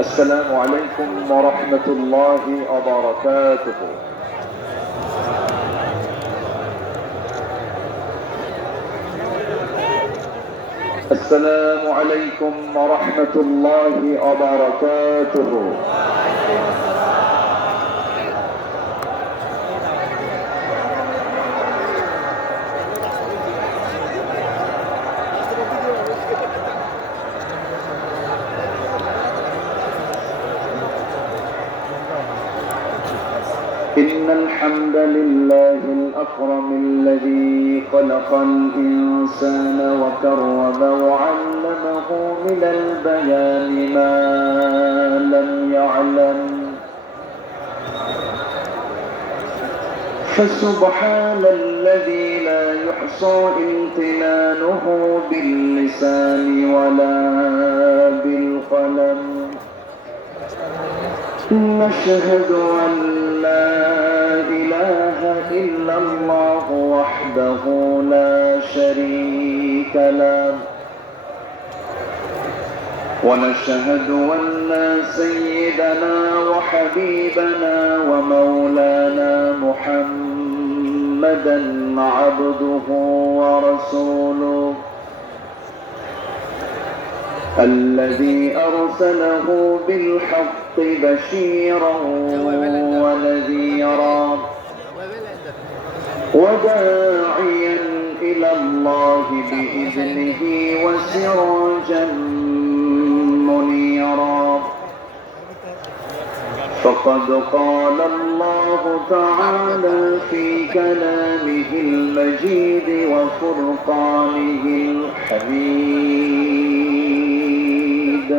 السلام عليكم ورحمة الله وبركاته. السلام عليكم ورحمة الله وبركاته. إن الحمد لله الأكرم الذي خلق الإنسان وكرم وعلمه من البيان ما لم يعلم، فسبحان الذي لا يحصى امتنانه باللسان ولا بالقلم. نشهد أن لا إله إلا الله وحده لا شريك له، ونشهد أن سيدنا وحبيبنا ومولانا محمدا عبده ورسوله الذي أرسله بالحق بشيرا ونذيرا وداعيا إلى الله بإذنه وسراجا منيرا. فقد قال الله تعالى في كلامه المجيد وفرقانه الحميد: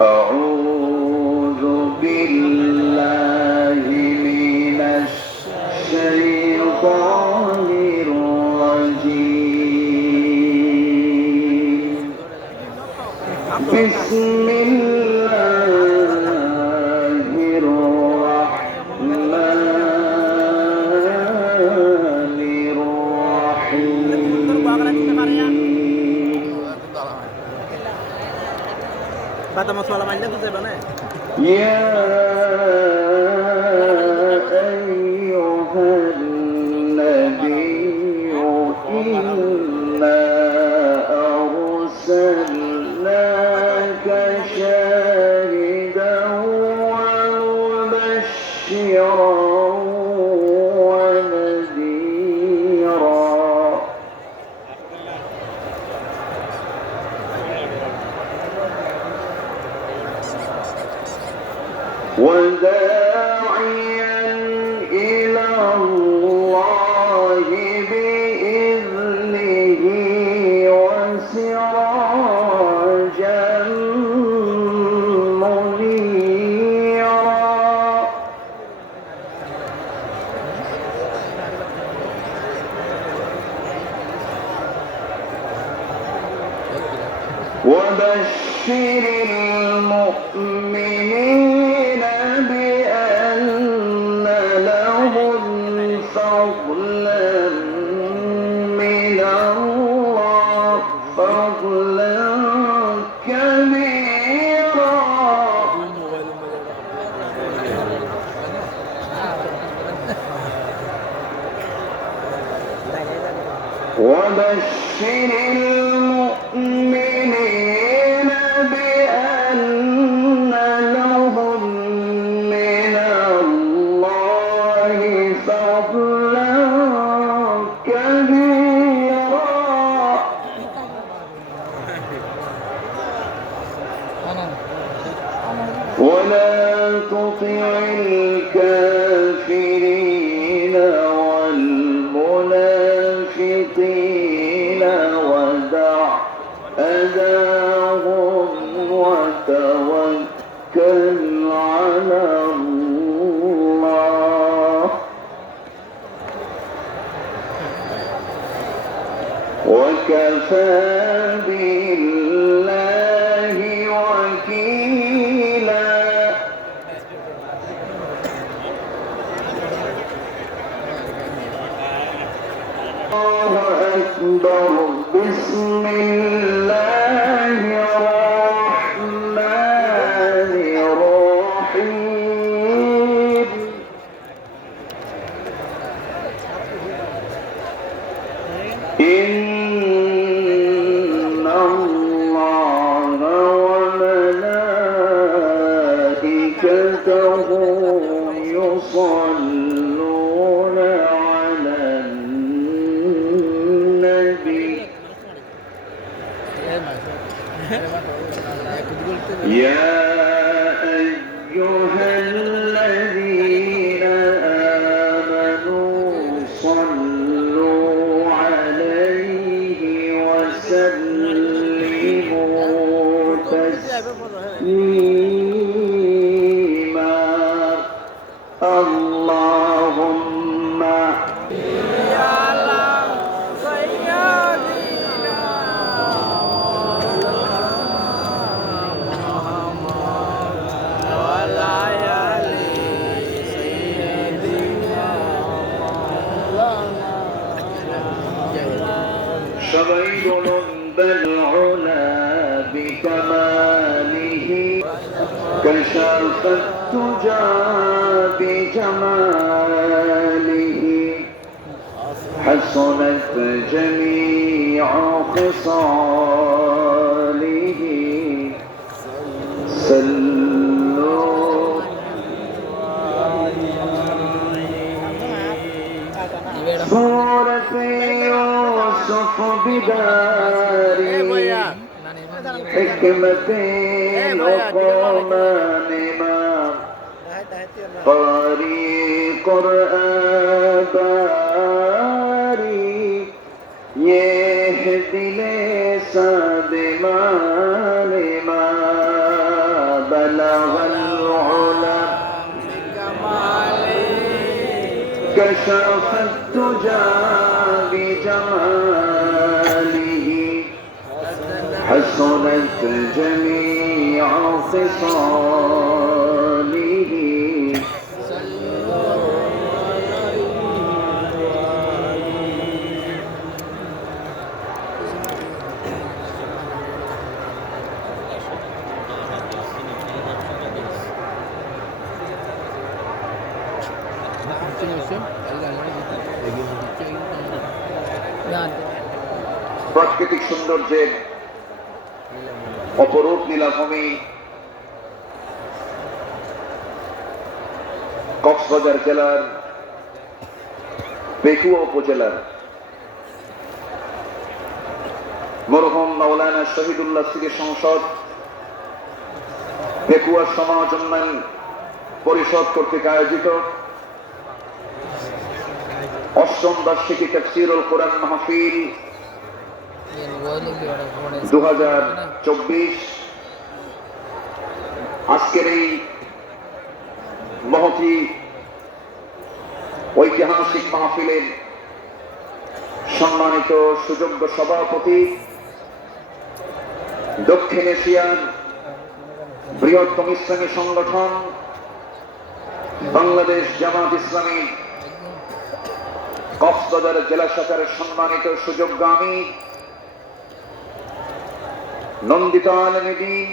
أعوذ بالله من الشيطان الرجيم. بسم الله الرحمن الرحيم. يا أيها النبي إنا أرسلناك شاهدا ومبشرا ونذيرا وداعيا إلى الله بإذنه وسراجا منيرا. وبشر المؤمنين بأن لهم فضلا من الله، فضلا كبيرا. وبشر المؤمنين بأن لهم من الله فضلا كبيرا. ولا تطع الكافرين والمنافقين ودع أذاهم وتوكل على الله، وكفى بالله وكيلا. أكبر بسم الله الرحمن الرحيم إن الله وملائكته يصلون على النبي يا أيها الذين آمنوا صلوا عليه وسلموا تسليما اللهم সবাই বলুন بالعلا بكماله كشف التجى بجماله حسنت جميع خصاله صلوا سورة يوسف بداري حكمة وقرآن ما قاري قرآن باري يهدي لساد ما بلغ العلا كشف التجى بجماله حسنت جميع خصاله প্রাকৃতিক সৌন্দর্যের অপরূপ নীলাভূমি কক্সবাজার জেলার পেকুয়া উপজেলার মরহুম মাওলানা শহীদুল্লাহ স্মৃতি সংসদ পেকুয়া সমাজ উন্নয়ন পরিষদ কর্তৃক আয়োজিত অষ্টম বার্ষিকী তাফসীরুল কোরআন মাহফিল 2024 আজকের এই মহতি ঐতিহাসিক মাহফিলের সম্মানিত সুযোগ্য সভাপতি দক্ষিণ এশিয়ার বৃহত্তম ইসলামী সংগঠন বাংলাদেশ জামাত ইসলামী কক্সবাজার জেলা শাখার সম্মানিত সুযোগ্য আমির নন্দিত আলেমে দ্বীন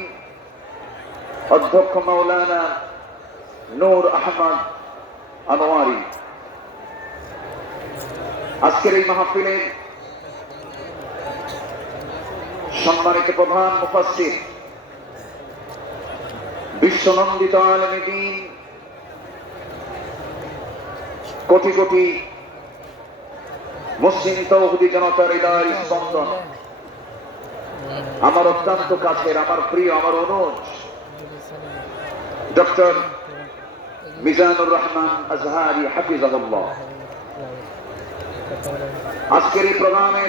অধ্যক্ষ মাওলানা নূর আহমদ আনোয়ারি আজকের এই মাহফিলের সম্মানিত প্রধান মুফাসসির বিশ্বনন্দিত আলেমে দ্বীন কোটি কোটি মুসলিম তৌহিদি জনতার হৃদয়ের স্পন্দন আমার অত্যন্ত কাছের আমার প্রিয় আমার অনুজ ডক্টর মিজানুর রহমান আজহারি হাফিজাহুল্লাহ আজকের এই প্রোগ্রামে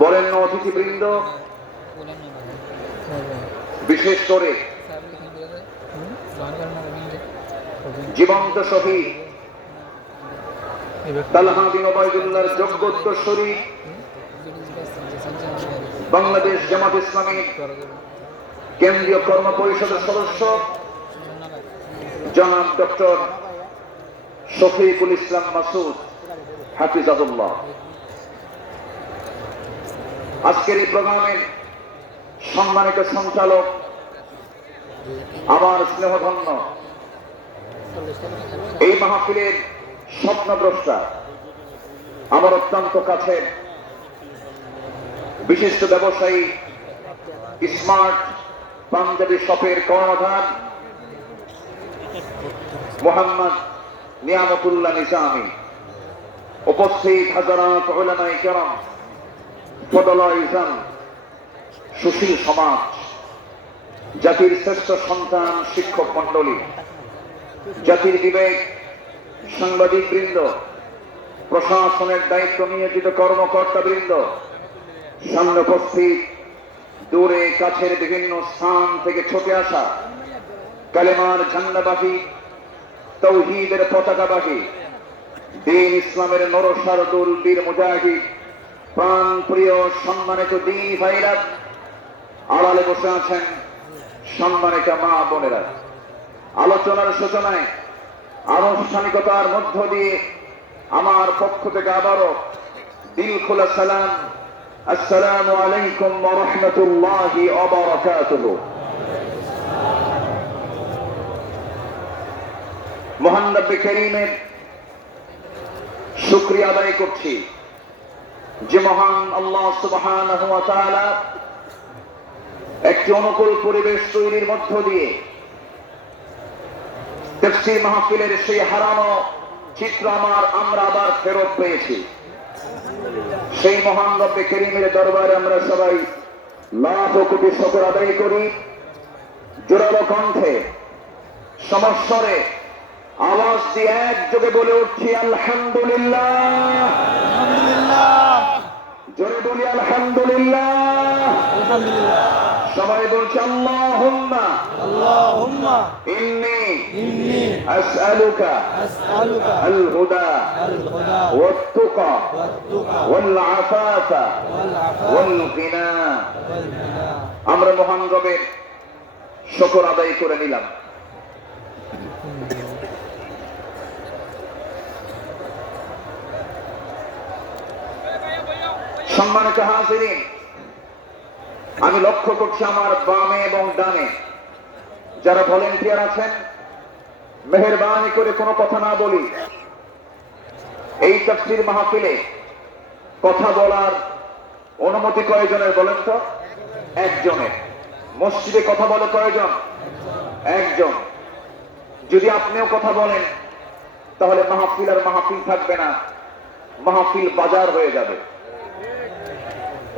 বরেণ্য অতিথিবৃন্দ বিশেষ করে জীবন্ত শহীদ তালহা বিন ওবায়দুল্লাহর যোগ্য উত্তরসূরি বাংলাদেশ জামাত ইসলামী কেন্দ্রীয় কর্ম পরিষদের সদস্য জনাব ডক্টর শফিকুল ইসলাম মাসুদ হাফিজাহুল্লাহ। আজকের এই প্রোগ্রামের সম্মানিত সঞ্চালক, আমার স্নেহধন্য এই মাহফিলের স্বপ্নদ্রষ্টা, আমার অত্যন্ত কাছের বিশিষ্ট ব্যবসায়ী, স্মার্ট পাঞ্জাবি শপের কর্ণধার মোহাম্মদ নিয়ামতুল্লাহ নিজামী, উপস্থিত হাজারাত উলামায়ে কেরাম, ফদলা ইজাম, সুশীল সমাজ, জাতির শ্রেষ্ঠ সন্তান শিক্ষক মন্ডলী, জাতির বিবেক, সাংবাদিক বৃন্দ, প্রশাসনের দায়িত্ব নিয়োজিত কর্মকর্তা বৃন্দ, সামনে উপস্থিত দূরে কাছের বিভিন্ন স্থান থেকে ছুটে আসা কালেমার ঝান্ডাবাহী, তৌহিদের পতাকাবাহী, দ্বীন ইসলামের নরসারদুল বীর মুজাহিদ, প্রাণ প্রিয় সম্মানিত দ্বীন ভাইরা, আড়ালে বসে আছেন সম্মানিত মা বোনেরা। আলোচনার সূচনায় আনুষ্ঠানিকতার মধ্য দিয়ে আমার পক্ষ থেকে আবারও দিল খোলা সালাম, আসসালামু আলাইকুম ওয়া রাহমাতুল্লাহি ওয়া বারাকাতুহু। মহান রব্বে কারীমের শুকরিয়া আদায় করছি যে মহান আল্লাহ সুবহানাহু ওয়া তাআলা একটি অনুকূল পরিবেশ তৈরির মধ্য দিয়ে তাফসীর মাহফিলের সেই হারানো চিত্র আমরা আবার ফেরত পেয়েছি। সেই মহান রব্বে কারীমের দরবারে আমরা সবাই লাখ কোটি শুকর আদায় করি। জোরালো কণ্ঠে, সমস্বরে আওয়াজ দিয়ে একযোগে বলে উঠছি আলহামদুলিল্লাহ, জোরে বলি আলহামদুলিল্লাহ। সবাই বলছে আল্লাহুম্মা ইন্নী আসআলুকা আল হুদা ওয়াত তুকা ওয়াল আফাফা ওয়াল গিনা। আমরা মহান রবের শুকর আদায় করে নিলাম। সম্মানিত হাজিরিন, আমি লক্ষ্য করছি আমার বামে এবং ডানে যারা ভলেন্টিয়ার আছেন, মেহেরবানি করে কোনো কথা না বলি। এই তাফসীর মাহফিলে কথা বলার অনুমতি কয়জনের বলেন তো? একজনের। মসজিদে কথা বলে কয়জন? একজন। যদি আপনিও কথা বলেন তাহলে মাহফিল আর মাহফিল থাকবে না, মাহফিল বাজার হয়ে যাবে।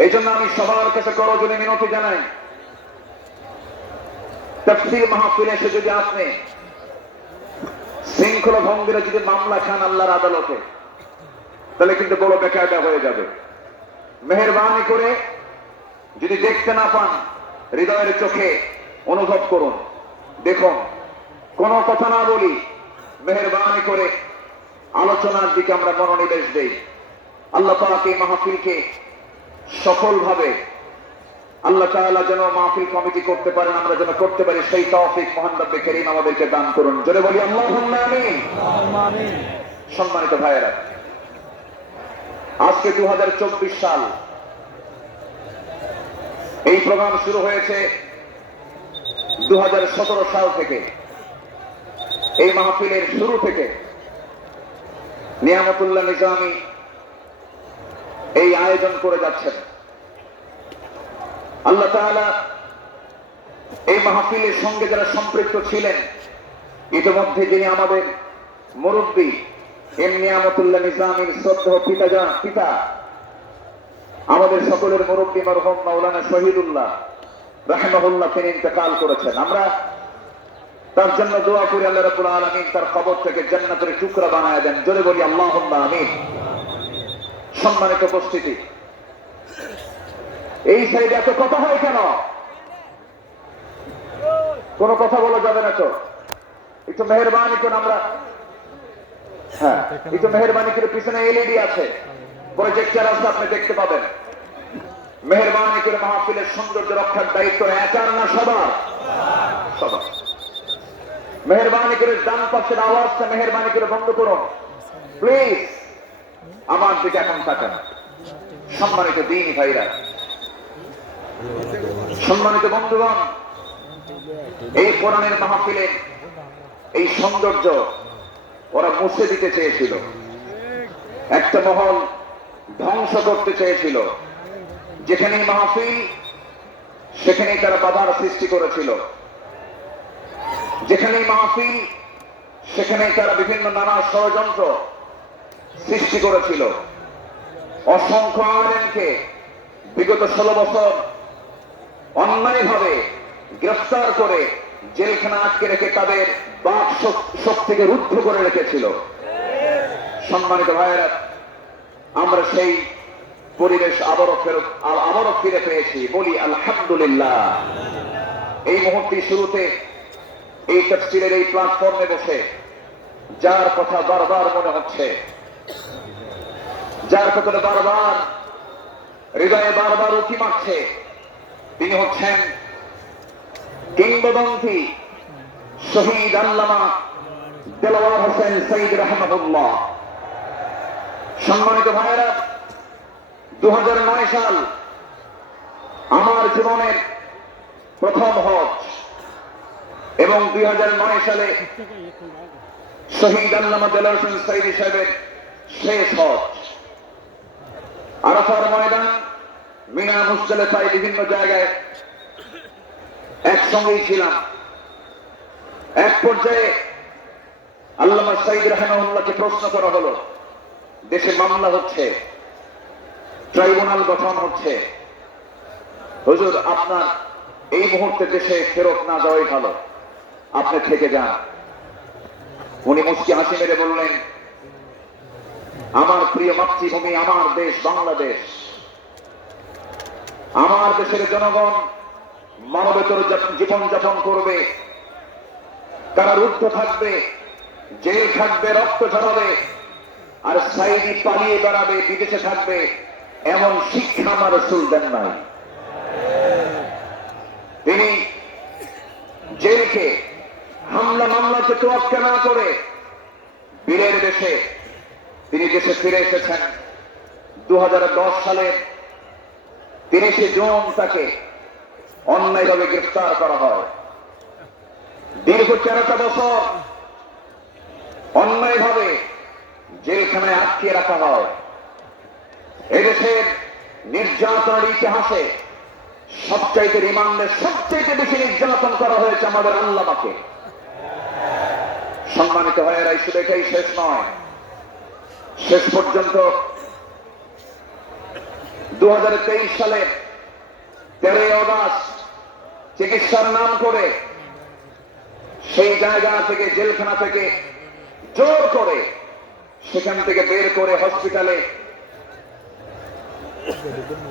এই জন্য আমি সবার কাছে করজোড়ে মিনতি জানাই, তাফসীর মাহফিলে এসে যদি আপনি শৃঙ্খলা ভঙ্গের যদি মামলা খান আল্লাহর আদালতে, তাহলে কিন্তু বড় বেকায়দা হয়ে যাবে। মেহেরবানি করে যদি দেখতে না পান, হৃদয়ের চোখে অনুভব করুন, দেখুন, কোনো কথা না বলি, মেহেরবানি করে আলোচনার দিকে আমরা মনোনিবেশ দেই। আল্লাহ পাক এই মাহফিলকে সফলভাবে আল্লাহ তাআলা যেন মাহফিল কমিটি করতে পারেন, আমরা যেন করতে পারি, সেই তৌফিক মহান রব্বে কারীম আমাদেরকে দান করুন। জোরে বলি আল্লাহুম্মা আমিন। সম্মানিত ভাইয়েরা, আজকে 2024 সাল। এই প্রোগ্রাম শুরু হয়েছে 2017 সাল থেকে। এই মাহফিলের শুরু থেকে নিয়ামতুল্লাহ নিজামী এই আয়োজন করে যাচ্ছেন। আল্লাহ তাআলা এই মাহফিলের সঙ্গে যারা সম্পৃক্ত ছিলেন, ইতিমধ্যে যিনি আমাদের মুরব্বী এম নিয়ামতুল্লাহ নিজামীর শ্রদ্ধেয় পিতা, আমাদের সকলের মুরব্বী মরহুম মাওলানা শহীদুল্লাহ রাহিমাহুল্লাহ, তিনি ইন্তেকাল করেছেন। আমরা তার জন্য দোয়া করি আল্লাহ রাব্বুল আলামিন তার কবর থেকে জান্নাতের টুকরা বানায় দেন। জোরে বলি আল্লাহুম্মা আমিন। সম্মানিত উপস্থিতি, এই সাইডে এত কথা হয় কেন? কোনো কথা বলা যাবে না তো? একটু মেহেরবানি করে আমরা, হ্যাঁ, একটু মেহেরবানি করে, পিছনে এলইডি আছে, প্রজেক্টর আছে, আপনি দেখতে পাবেন। মেহেরবানি করে মাহফিলের সৌন্দর্য রক্ষার দায়িত্ব একার না সবার? সবার। মেহেরবানি করে ডান পাশের আওয়াজটা মেহেরবানি করে বন্ধ করুন প্লিজ। আমার দিকে এখন তাকান। সম্মানিত দিনী ভাইরা, সম্মানিত বন্ধুগণ, এই কোরআনের মাহফিলে এই সৌন্দর্য ওরা মুছে দিতে চেয়েছিল, একটা মহল ধ্বংস করতে চেয়েছিল। যেখানেই মাহফিল সেখানেই তারা বাধার সৃষ্টি করেছিল, যেখানেই মাহফিল সেখানেই তারা বিভিন্ন নানা ষড়যন্ত্র সৃষ্টি করেছিল। অসংখ্য আলেমকে বিগত 16 বছর অন্যায়ভাবে গ্রেফতার করে জেলখানা আটকে রেখে তাদের বাক শক্তিকে রুদ্ধ করে রেখেছিল। সম্মানিত ভাইয়েরা, আমরা সেই পরিবেশ আবারও ফিরে পেয়েছি, বলি আলহামদুলিল্লাহ। এই মুহূর্তে শুরুতে এই তাফসীরের এই প্ল্যাটফর্মে বসে যার কথা বারবার মনে হচ্ছে, যার কথা বারবার হৃদয়ে বারবার উঁকি মারছে, তিনি হচ্ছেন কিংবদন্তি শহীদ আল্লামা দেলোয়ার হোসেন সঈদ রাহমাতুল্লাহ। সম্মানিত ভাইয়েরা, 2009 সাল আমার জীবনের প্রথম হজ এবং 2009 সালে শহীদ আল্লামা দেলোয়ার হোসেন সঈদ সাহেবের শেষ হজ। আরাফার ময়দান, মিনা, মুজদালিফায় বিভিন্ন জায়গায় একসঙ্গেই ছিলাম। এক পর্যায়ে আল্লামা সঈদ রাহমাতুল্লাহকে প্রশ্ন করা হলো, দেশে মামলা হচ্ছে, ট্রাইব্যুনাল গঠন হচ্ছে, হুজুর আপনার এই মুহূর্তে দেশে ফেরত না যাওয়াই ভালো, আপনি থেকে যান। উনি মুচকি হাসি মেরে বললেন, আমার প্রিয় মাতৃভূমি, আমার দেশ বাংলাদেশ, আমার দেশের জনগণ মানবেতর জীবন যাপন করবে, কারারুদ্ধ থাকবে, জেল থাকবে, রক্ত ঝরাবে, আর সাইদি পালিয়ে বেড়াবে, বিদেশে থাকবে, এমন শিক্ষা আমার রাসূল দেন নাই। তিনি জেলকে হামলা মামলাকে তোয়াক্কা না করে বীরের দেশে তিনি দেশে ফিরে এসেছেন। 2010 সালের 30 জুন তাকে অন্যায়ভাবে গ্রেফতার করা হয়। দীর্ঘ 13টা বছর অন্যায়ভাবে জেলখানায় আটকে রাখা হয়। এদেশের নির্যাতনের ইতিহাসে সবচাইতে রিমান্ডে সবচাইতে বেশি নির্যাতন করা হয়েছে আমাদের আল্লামাকে। সম্মানিত ভাইয়েরা, শুধু এটাই শেষ নয়, শেষ পর্যন্ত 2023 সালে 13 আগস্ট চিকিৎসার নাম করে সেই জায়গা থেকে, জেলখানা থেকে জোর করে সেখান থেকে বের করে হসপিটালে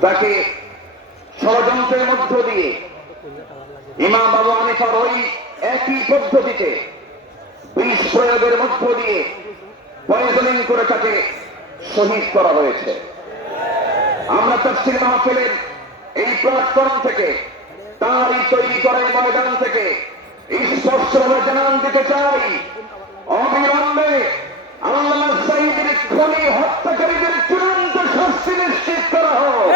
তাকে ষড়যন্ত্রের মধ্য দিয়ে ইমাম আবু হানিফার ওই একই পদ্ধতিতে বিষ প্রয়োগের মধ্য দিয়ে পয়জনিং করে তাকে শহীদ করা হয়েছে। আমরা তাফসীর মাহফিলের এই প্ল্যাটফর্ম থেকে, তারই তৈরি করা ময়দান থেকে স্পষ্টভাবে জানান দিতে চাই, অবিলম্বে আল্লামা সঈদের খুনি হত্যাকারীদের চূড়ান্ত শাস্তি নিশ্চিত করা হোক।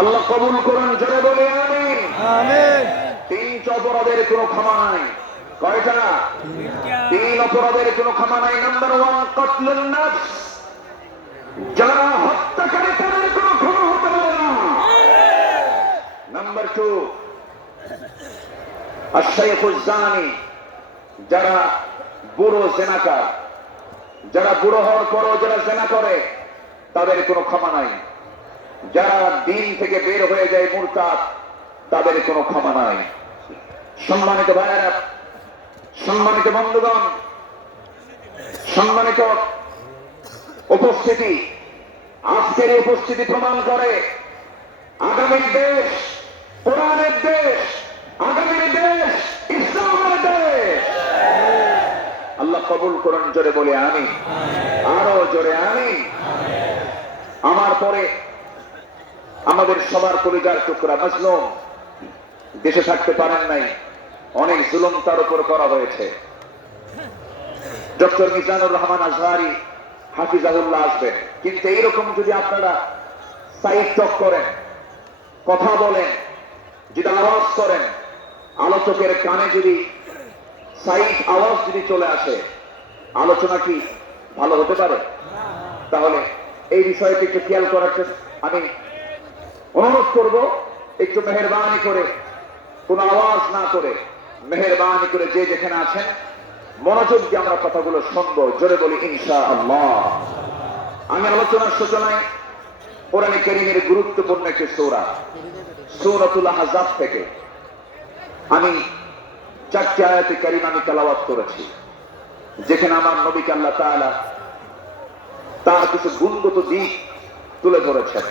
আল্লাহ কবুল করুন, জোরে বলে আমিন। আমিন। 3 অপরাধের কোনো ক্ষমা নাই। কয়টা? 3 অপরাধের কোনো ক্ষমা নাই। নাম্বার 1 কতলুন নফস, যারা হত্যাকারী তাদের কোনো ক্ষমা হতে পারে না। নাম্বার 2 আশ-শাইখুজ জানি, যারা বুড়ো জেনাকার, যারা বুড়ো হওয়ার পরও যারা জেনা করে তাদের কোনো ক্ষমা নাই। যারা দিন থেকে বের হয়ে যায় মুরতাদ, তাদের কোনো ক্ষমা নাই। সম্মানিত ভাইয়েরা, সম্মানিত বন্ধুগণ, সম্মানিত উপস্থিতি, আজকের এই উপস্থিতি প্রমাণ করে আগামীর দেশ কোরআনের দেশ, আগামীর দেশ ইসলামের দেশ। কবুল করুন। জোরে বলে আমিন, আরো জোরে আমিন। আমার পরে আমাদের সবার কলিজার টুকরা মাজলুম, দেশে থাকতে পারেন নাই, অনেক জুলুম তার উপর করা হয়েছে। ডক্টর মিজানুর রহমান আজহারি হাফিজাহুল্লাহ আসবেন, কিন্তু এইরকম যদি আপনারা সাইড টক করেন, কথা বলেন, যদি আওয়াজ করেন, আলোচকের কানে যদি সাইড আওয়াজ যদি চলে আসে, আলোচনা কি ভালো হতে পারে? তাহলে এই বিষয়টি একটু খেয়াল করার আমি অনুরোধ করব, একটু মেহেরবানি করে, কোন আওয়াজ না করে, মেহেরবানি করে যে যেখানে আছেন মনোযোগ দিয়ে আমরা কথাগুলো শুনবো। জোরে বলি ইনশাআল্লাহ। আমি আলোচনার সূচনায় কোরআন কারীমের গুরুত্বপূর্ণ একটি সূরা সূরাতুল আহজাব থেকে আমি 4টি আয়াতে কারিমা আমি তেলাওয়াত করেছি, যেখানে আমার নবীকে আল্লাহ তাআলা তার কিছু গুণগত দিক তুলে ধরেছেন।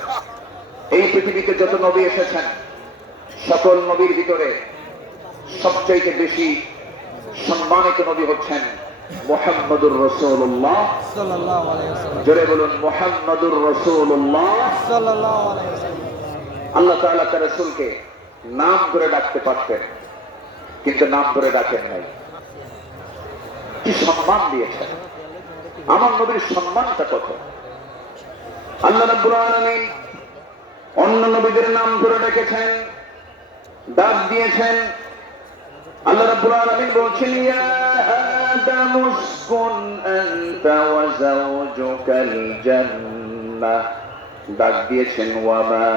এই পৃথিবীতে যত নবী এসেছেন, সকল নবীর ভিতরে সবচাইতে বেশি সম্মানিত নবী হচ্ছেন মুহাম্মদুর রাসূলুল্লাহ সাল্লাল্লাহু আলাইহি ওয়াসাল্লাম। জোরে বলুন মুহাম্মদুর রাসূলুল্লাহ সাল্লাল্লাহু আলাইহি ওয়াসাল্লাম। আল্লাহ তাআলা তার রাসূলকে নাম ধরে ডাকতে পারতেন, কিন্তু নাম ধরে ডাকেন নাই। কি সম্মান দিয়েছেন! আমার নবীর সম্মানটা কত! আল্লাহ রাব্বুল আলামিন অন্য নবীদের নাম ধরে ডেকেছেন, ডাক দিয়েছেন। আল্লাহ রাব্বুল আলামিন বলছেন, ইয়া আদামু উসকুন আনতা ওয়া যাওজুকাল জান্নাহ। ডাক দিয়েছেন, ওয়া মা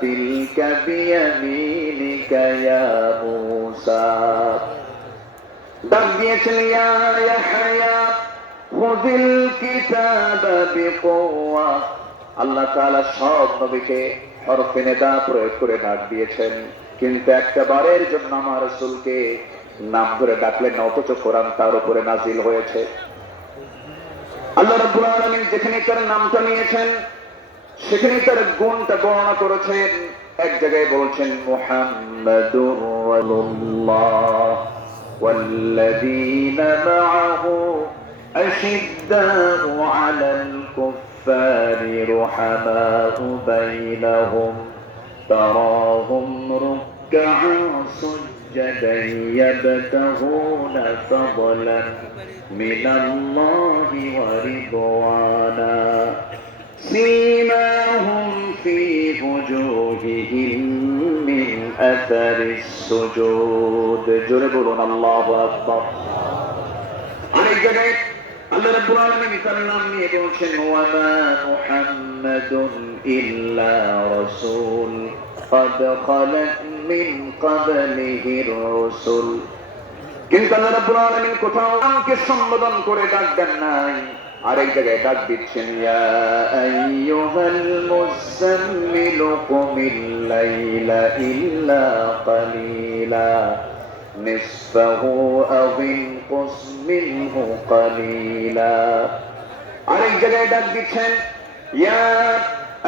তিলকা বিয়ামিনিকা ইয়া মূসা। ডাক দিয়েছেন, ইয়া ইয়াহইয়া খুযিল কিতাবা বিকুওয়া। আল্লাহ তাআলা সব নবীকে হরফে নিদা প্রয়োগ করে ডাক দিয়েছেন, কিন্তু একটা বারের জন্য আমার রাসূলকে নাম ধরে ডাকলেন না, অথচ কোরআন তার উপরে নাজিল হয়েছে। আল্লাহ রাব্বুল আলামিন যেখানে তার নামটা নিয়েছেন, সেখানে তার গুণটা বর্ণনা করেছেন। এক জায়গায় বলছেন মুহাম্মাদুর রাসূলুল্লাহ ওয়াল্লাযীনা মাআহু আশিদ্দাউ আলাল কুফফারি রুহামাউ বাইনাহুম তারাহুম রুক্কা'আন সুজ্জাদান ইয়াবতাগুনা ফাদলান মিনাল্লাহি ওয়া রিদওয়ানা سيماهم في وجوههم من أثر السجود জোরে বলুন আল্লাহু আকবার। আরেক জায়গায় আল্লাহ রাব্বুল আলামিন তার নাম নিয়ে বলছেন, ওয়া মা মুহাম্মাদুন ইল্লা রাসূল قد خلت من قبله الرسل। কিন্তু আল্লাহ রাব্বুল আলামিন কোথাও নামকে সম্বোধন করে ডাক দেন নাই। আরেক জায়গায় ডাক দিচ্ছেন, ইয়া আইয়ুহাল মুযাম্মিলু কুমিল লাইলা ইল্লা কালিলা নিসফাহু আও ইনকুস মিনহু কালিলা। আরেক জায়গায় ডাক দিচ্ছেন, ইয়া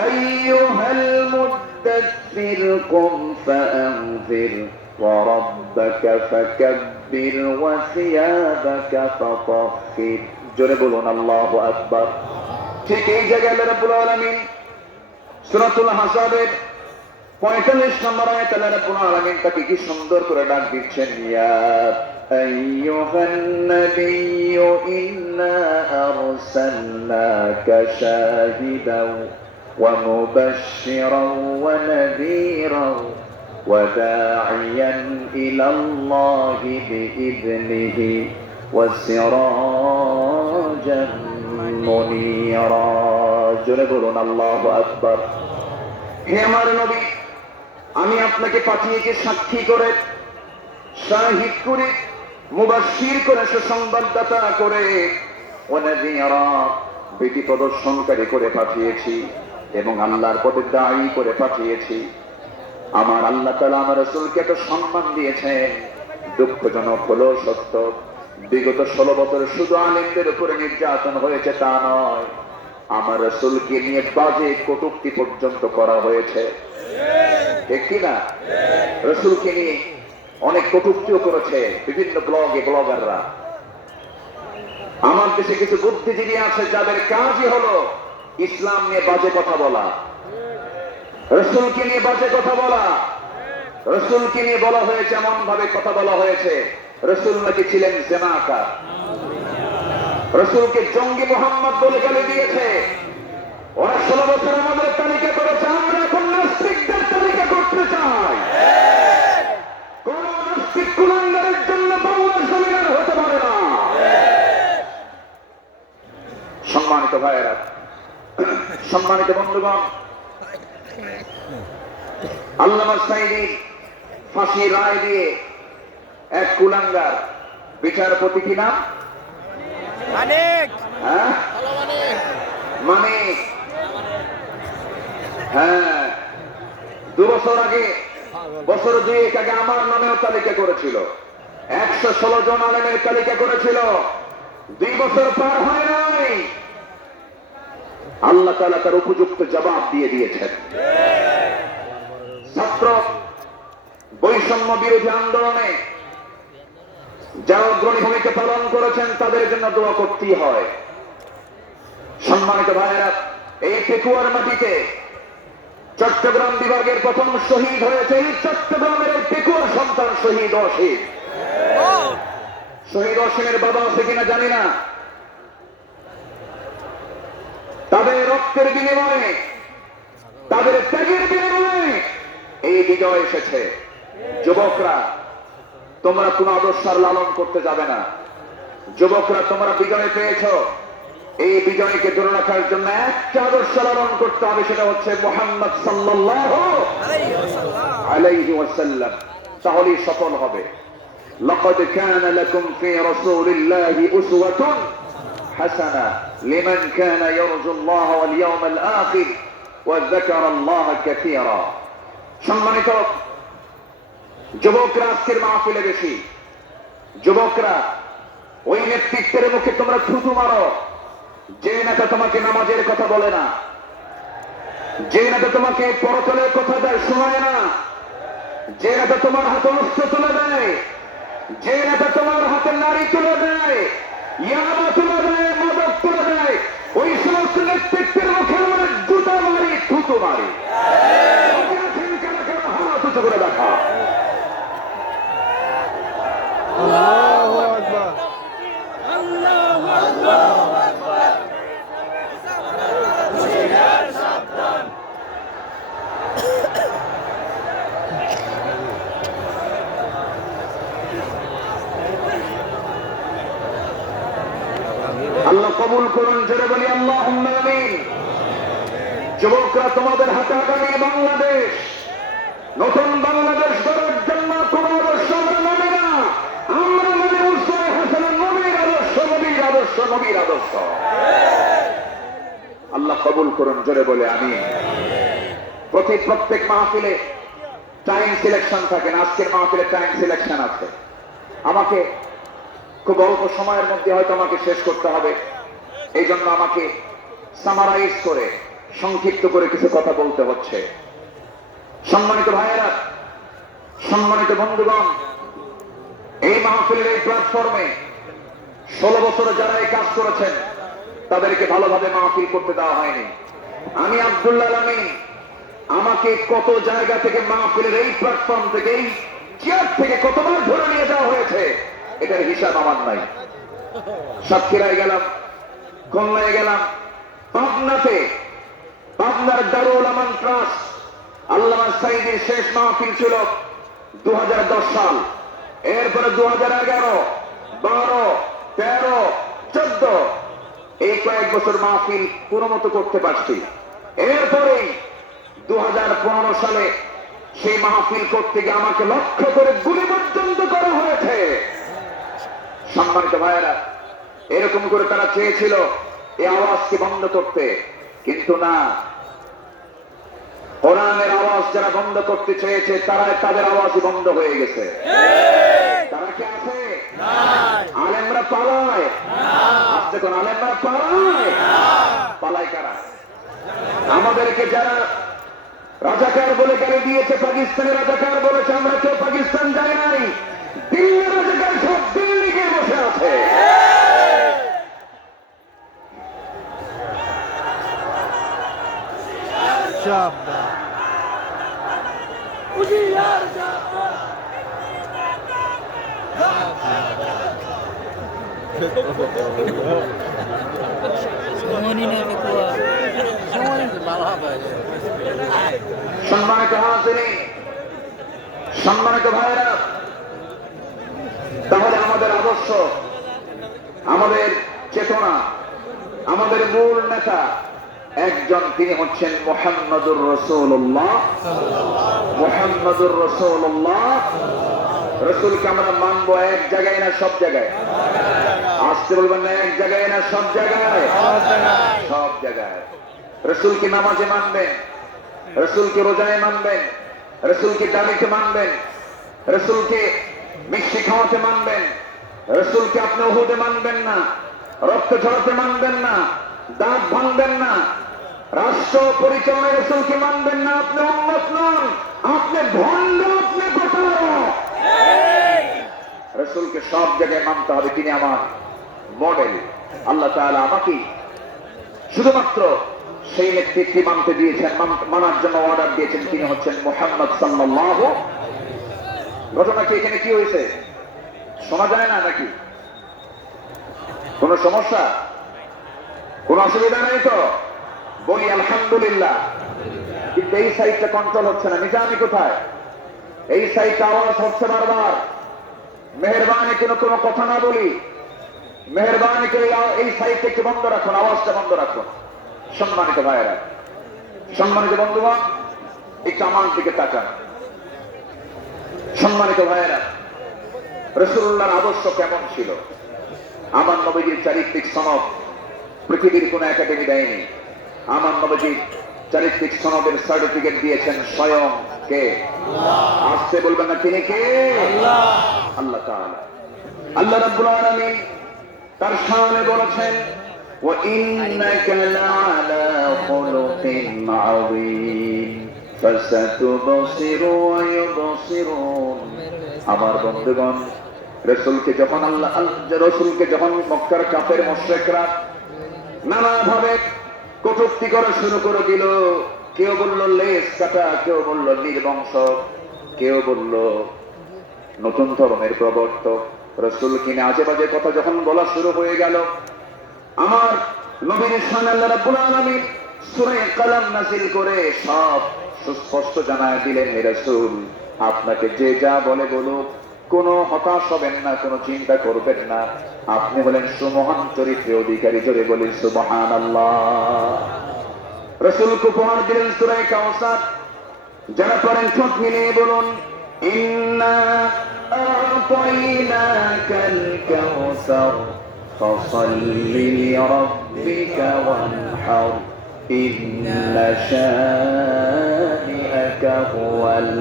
আইয়ুহাল মুদ্দাথির কুম ফাআনযির ওয়া রাব্বাকা ফাকাব্বির ওয়া সিয়াবাকা ফাতাহহির। জোরে বলুন আল্লাহু আকবার। ঠিক এই জায়গায় আল্লাহ রাব্বুল আলামিন সূরাতুল আহজাবের 45 নম্বর আয়াতে আল্লাহ রাব্বুল আলামিন তাকে কি সুন্দর করে ডাক দিচ্ছেন, ইয়া আইয়ুহান নাবিয়্যু ইন্না আরসালনাকা শাহিদাও ওয়া মুবাশশিরাও ওয়া নাযীরাও ওয়া দা'iয়ান ইলাল্লাহি বিইذনিহি وسراجا منيرا। জোরে বলুন আল্লাহু আকবার। হে আমার নবী, আমি আপনাকে পাঠিয়েছি সাক্ষী করে, শাহিদ করে, মুবাশশির করে, সুসংবাদদাতা করে, ওয়া নাযীরা ভীতি প্রদর্শনকারী করে পাঠিয়েছি, এবং আল্লাহর পথে দায়ী করে পাঠিয়েছি। আমার আল্লাহ তাআলা আমার রাসূলকে এত সম্মান দিয়েছেন। দুঃখজনক হলো সত্য, বিগত 16 বছর শুধু আলেমদের উপরে নির্যাতন হয়েছে তা নয়, আমার রাসূলকে নিয়ে বাজে কটূক্তি পর্যন্ত করা হয়েছে। ঠিক কিনা? রাসূলকে নিয়ে অনেক কটূক্তিও করেছে বিভিন্ন ব্লগাররা। আমার দেশে কিছু বুদ্ধিজীবী আছে যাদের কাজই হলো ইসলাম নিয়ে বাজে কথা বলা, রসুলকে নিয়ে বাজে কথা বলা। রসুলকে নিয়ে বলা হয়েছে, এমন ভাবে কথা বলা হয়েছে রসুল নাকি ছিলেন জেনাকার, রসুলকে জঙ্গি মোহাম্মদ বলে গালি দিয়েছে। ওরা 16 বছর আমাদের তালিকা করেছে, আমরা এখন নাস্তিকদের তালিকা করতে চাই। কোন নাস্তিক কুলাঙ্গারের জন্য বাংলার জমিন হতে পারে না। সম্মানিত ভাইয়েরা, সম্মানিত বন্ধুগণ, আল্লামা সাঈদী ফাঁসি রায় দিয়ে এক কুলাঙ্গার বিচারপতি, কি নাম? মানিক। হ্যাঁ, মানিক। হ্যাঁ, 2 বছর আগে, বছর 2 আগে আমার নামেও তালিকা করেছিল, 116 জন আলেমের তালিকা করেছিল। 2 বছর পার হয় নাই, আল্লাহ তাআলা তার উপযুক্ত জবাব দিয়ে দিয়েছেন। ছাত্র বৈষম্য বিরোধী আন্দোলনে যারা অগ্রণী ভূমিকা পালন করেছেন তাদের জন্য দোয়া করতেই হয়। সম্মানিত ভাইয়েরা, এই পেকুয়ার মাটিতে চট্টগ্রাম বিভাগের প্রথম শহীদ হয়েছে এই চট্টগ্রামের এই পেকুয়ার সন্তান শহীদ অসীম। শহীদ অসীমের বাবা আছে কিনা জানি না, তাদের রক্তের বিনিময়ে, তাদের ত্যাগের বিনিময়ে এই বিজয় এসেছে। যুবকরা, তোমরা কোন আদর্শ লালন করতে যাবে না। যুবকরা, তোমরা বিজয় পেয়েছ, এই বিজয়কে ধরে রাখার জন্য একটা আদর্শ লালন করতে হবে, সেটা হচ্ছে মুহাম্মদ সাল্লাল্লাহু আলাইহি ওয়াসাল্লাম। তাহলেই সফল হবে। লাকাদ কানা লাকুম ফি রাসূলিল্লাহি উসওয়াতুন হাসানাহ লিমান কানা ইয়ারজুল্লাহ ওয়াল ইয়াওমাল আখির ওয়া যাকারাল্লাহ কাসীরা। সম্মানিত যুবকরা, আজকের মাহফিলে বেশি যুবকরা, ওই নেতৃত্বের মুখে তোমরা থুতু মারো যে নেতা তোমাকে নামাজের কথা বলে না, যে নেতা তোমাকে পরকালের কথা দেয় শোনায় না, যে নেতা তোমার হাতে অস্ত্র তুলে দেয়, যে নেতা তোমার হাতে নারী তুলে দেয়, ইয়াবা তুলে দেয়, মাদক তুলে দেয়, ওই সমস্ত নেতৃত্বের মুখে আমরা জুতা মারি, থুতু মারি। হাত উঁচু করে দেখা। আল্লাহু আকবার, আল্লাহু আকবার। আল্লাহ কবুল করুন, জোরে বলি আল্লাহুম্মা আমিন। যুবকরা, তোমাদের হাতে আগামী বাংলাদেশ, নতুন বাংলাদেশ গড়ার জন্য কোন আদর্শ আমরা মানি না, আমরা মানে উসওয়া হাসানাহ, নবীর আদর্শ, নবীর আদর্শ, নবীর আদর্শ। আল্লাহ কবুল করুন, জোরে বলে আমিন। প্রত্যেক মাহফিলে টাইম সিলেকশন থাকে না, আজকের মাহফিলে টাইম সিলেকশন আছে। আমাকে খুব অল্প সময়ের মধ্যে হয়তো আমাকে শেষ করতে হবে, এই জন্য আমাকে সামারাইজ করে, সংক্ষিপ্ত করে কিছু কথা বলতে হচ্ছে। সম্মানিত ভাইয়েরা, সম্মানিত বন্ধুগণ, এই মাহফিলের এই প্ল্যাটফর্মে 16 বছরে যারা এই কাজ করেছেন তাদেরকে ভালোভাবে মাহফিল করতে দেওয়া হয়নি। আমি আব্দুল্লাহ আমিন, আমাকে কত জায়গা থেকে মাহফিলের এই প্ল্যাটফর্ম থেকে, এই চেয়ার থেকে কতবার ধরে নিয়ে যাওয়া হয়েছে, এটার হিসাব আমার নাই। সাতক্ষীরায় গেলাম, খুলনায় গেলাম, পাবনাতে, পাবনার দারুল আমান ট্রাস্ট আল্লামা সাঈদীর শেষ মাহফিল ছিল 2010 সাল। এরপরে 2011, 12, 13, 14 এই কয়েক বছর মাহফিল কোনো মতো করতে পারছি। এরপরেই 2015 সালে সেই মাহফিল করতে গিয়ে আমাকে লক্ষ্য করে গুলি পর্যন্ত করা হয়েছে। সম্মানিত ভাইয়েরা, এরকম করে তারা চেয়েছিল এই আওয়াজকে বন্ধ করতে, কিন্তু না, কোরআনের আওয়াজ যারা বন্ধ করতে চেয়েছে তারা তাদের আওয়াজই বন্ধ হয়ে গেছে। তারা কি আছে? আলেমরা পালায়, দেখুন আলেমরা পালায়, পালায় কারা? আমাদেরকে যারা রাজাকার বলে গালি দিয়েছে, পাকিস্তানি রাজাকার বলেছে, আমরা কেউ পাকিস্তান যাই নাই, দিল্লি রাজাকার সব দিল্লি গিয়ে বসে আছে। شابة সম্মানিত হাজিরিন, সম্মানিত ভাইরা, তাহলে আমাদের আদর্শ, আমাদের চেতনা, আমাদের মূল নেতা একজন, তিনি হচ্ছেন মুহাম্মদুর রাসূলুল্লাহ। মুহাম্মদুর রাসূলুল্লাহ। রাসূলকে আমরা মানবো এক জায়গায় না সব জায়গায়? আসতে বলবেন না, এক জায়গায় না সব জায়গায়? সব জায়গায়। রাসূলকে নামাজে মানবেন, রাসূলকে রোজায় মানবেন, রাসূলকে দাড়িতে মানবেন, রাসূলকে মিষ্টি খাওয়াতে মানবেন, রাসূলকে আপনি উহুদে মানবেন না, রক্ত ঝরাতে মানবেন না, দাঁত ভাঙবেন না, রাষ্ট্র পরিচালনায় রাসূলকে মানবেন না, আপনি উম্মত নন, আপনি ভণ্ড, আপনি প্রতারক। রাসূলকে সব জায়গায় মানতে হবে, তিনি আমার মডেল। আল্লাহ তাআলা আমাকে শুধুমাত্র সেই নেতৃত্বে মানতে দিয়েছেন, মানার জন্য অর্ডার দিয়েছেন, তিনি হচ্ছেন মুহাম্মদ সাল্লাল্লাহু। ঘটনা কি এখানে কি হয়েছে শোনা যায় না নাকি? কোন সমস্যা, কোন অসুবিধা নেই তো? বলি আলহামদুলিল্লাহ। কিন্তু এই সাইডটা কন্ট্রোল হচ্ছে না, নিজামি কোথায়? এই সাইডটা আওয়াজ হচ্ছে বারবার। মেহেরবানি কোনো কথা না বলি, মেহেরবানি করে এই সাইডটা একটু বন্ধ রাখুন, আওয়াজটা বন্ধ রাখুন। সম্মানিত ভাইয়েরা, সম্মানিত বন্ধুগণ, একটু আমার দিকে তাকান। সম্মানিত ভাইয়েরা, রাসূলুল্লাহর আদর্শ কেমন ছিল? আমার নবীজির চারিত্রিক সনদ পৃথিবীর কোন একাডেমি দেয়নি। আমার নবীজির চারিত্রিক সনদের সার্টিফিকেট দিয়েছেন স্বয়ং কে? আসতে বলবেন না, তিনি কে? আল্লাহ তাআলা। আল্লাহ রাব্বুল আলামিন তার শানে বলেছেন, ওয়া ইন্নাকা লাআলা খুলুকিন আযীম ফাসাতুবসিরু ওয়া ইউবসিরুন। আমার বন্ধুগণ, রাসূলকে যখন মক্কার কাফের মুশরিকরা নানাভাবে কটূক্তি করা শুরু করে দিল, কেউ বলল লেজ কাটা, কেউ বলল নির্বংশ, কেউ বলল নতুন ধর্মের প্রবর্তক, রাসূল কিনে আজে বাজে কথা যখন বলা শুরু হয়ে গেল, আমার নবীর শানে আল্লাহ রাব্বুল আলামিন সূরা কালাম নাযিল করে সব সুস্পষ্ট জানায় দিলেন, হে রাসূল, আপনাকে যে যা বলে বলুক, কোনো হতাশ হবেন না, কোনো চিন্তা করবেন না, আপনি হলেন সুমহান চরিত্রের অধিকারী। জোরে বলি সুবহানাল্লাহ। রাসূলকে উপহার দিলেন সূরা কাউসার। যারা পড়েন ঠোঁট মিলিয়ে বলুন, ইন্না আ'তাইনাকাল কাউসার ফাসাল্লি লিরাব্বিকা ওয়ানহার ইন্না শানিআকা হুয়াল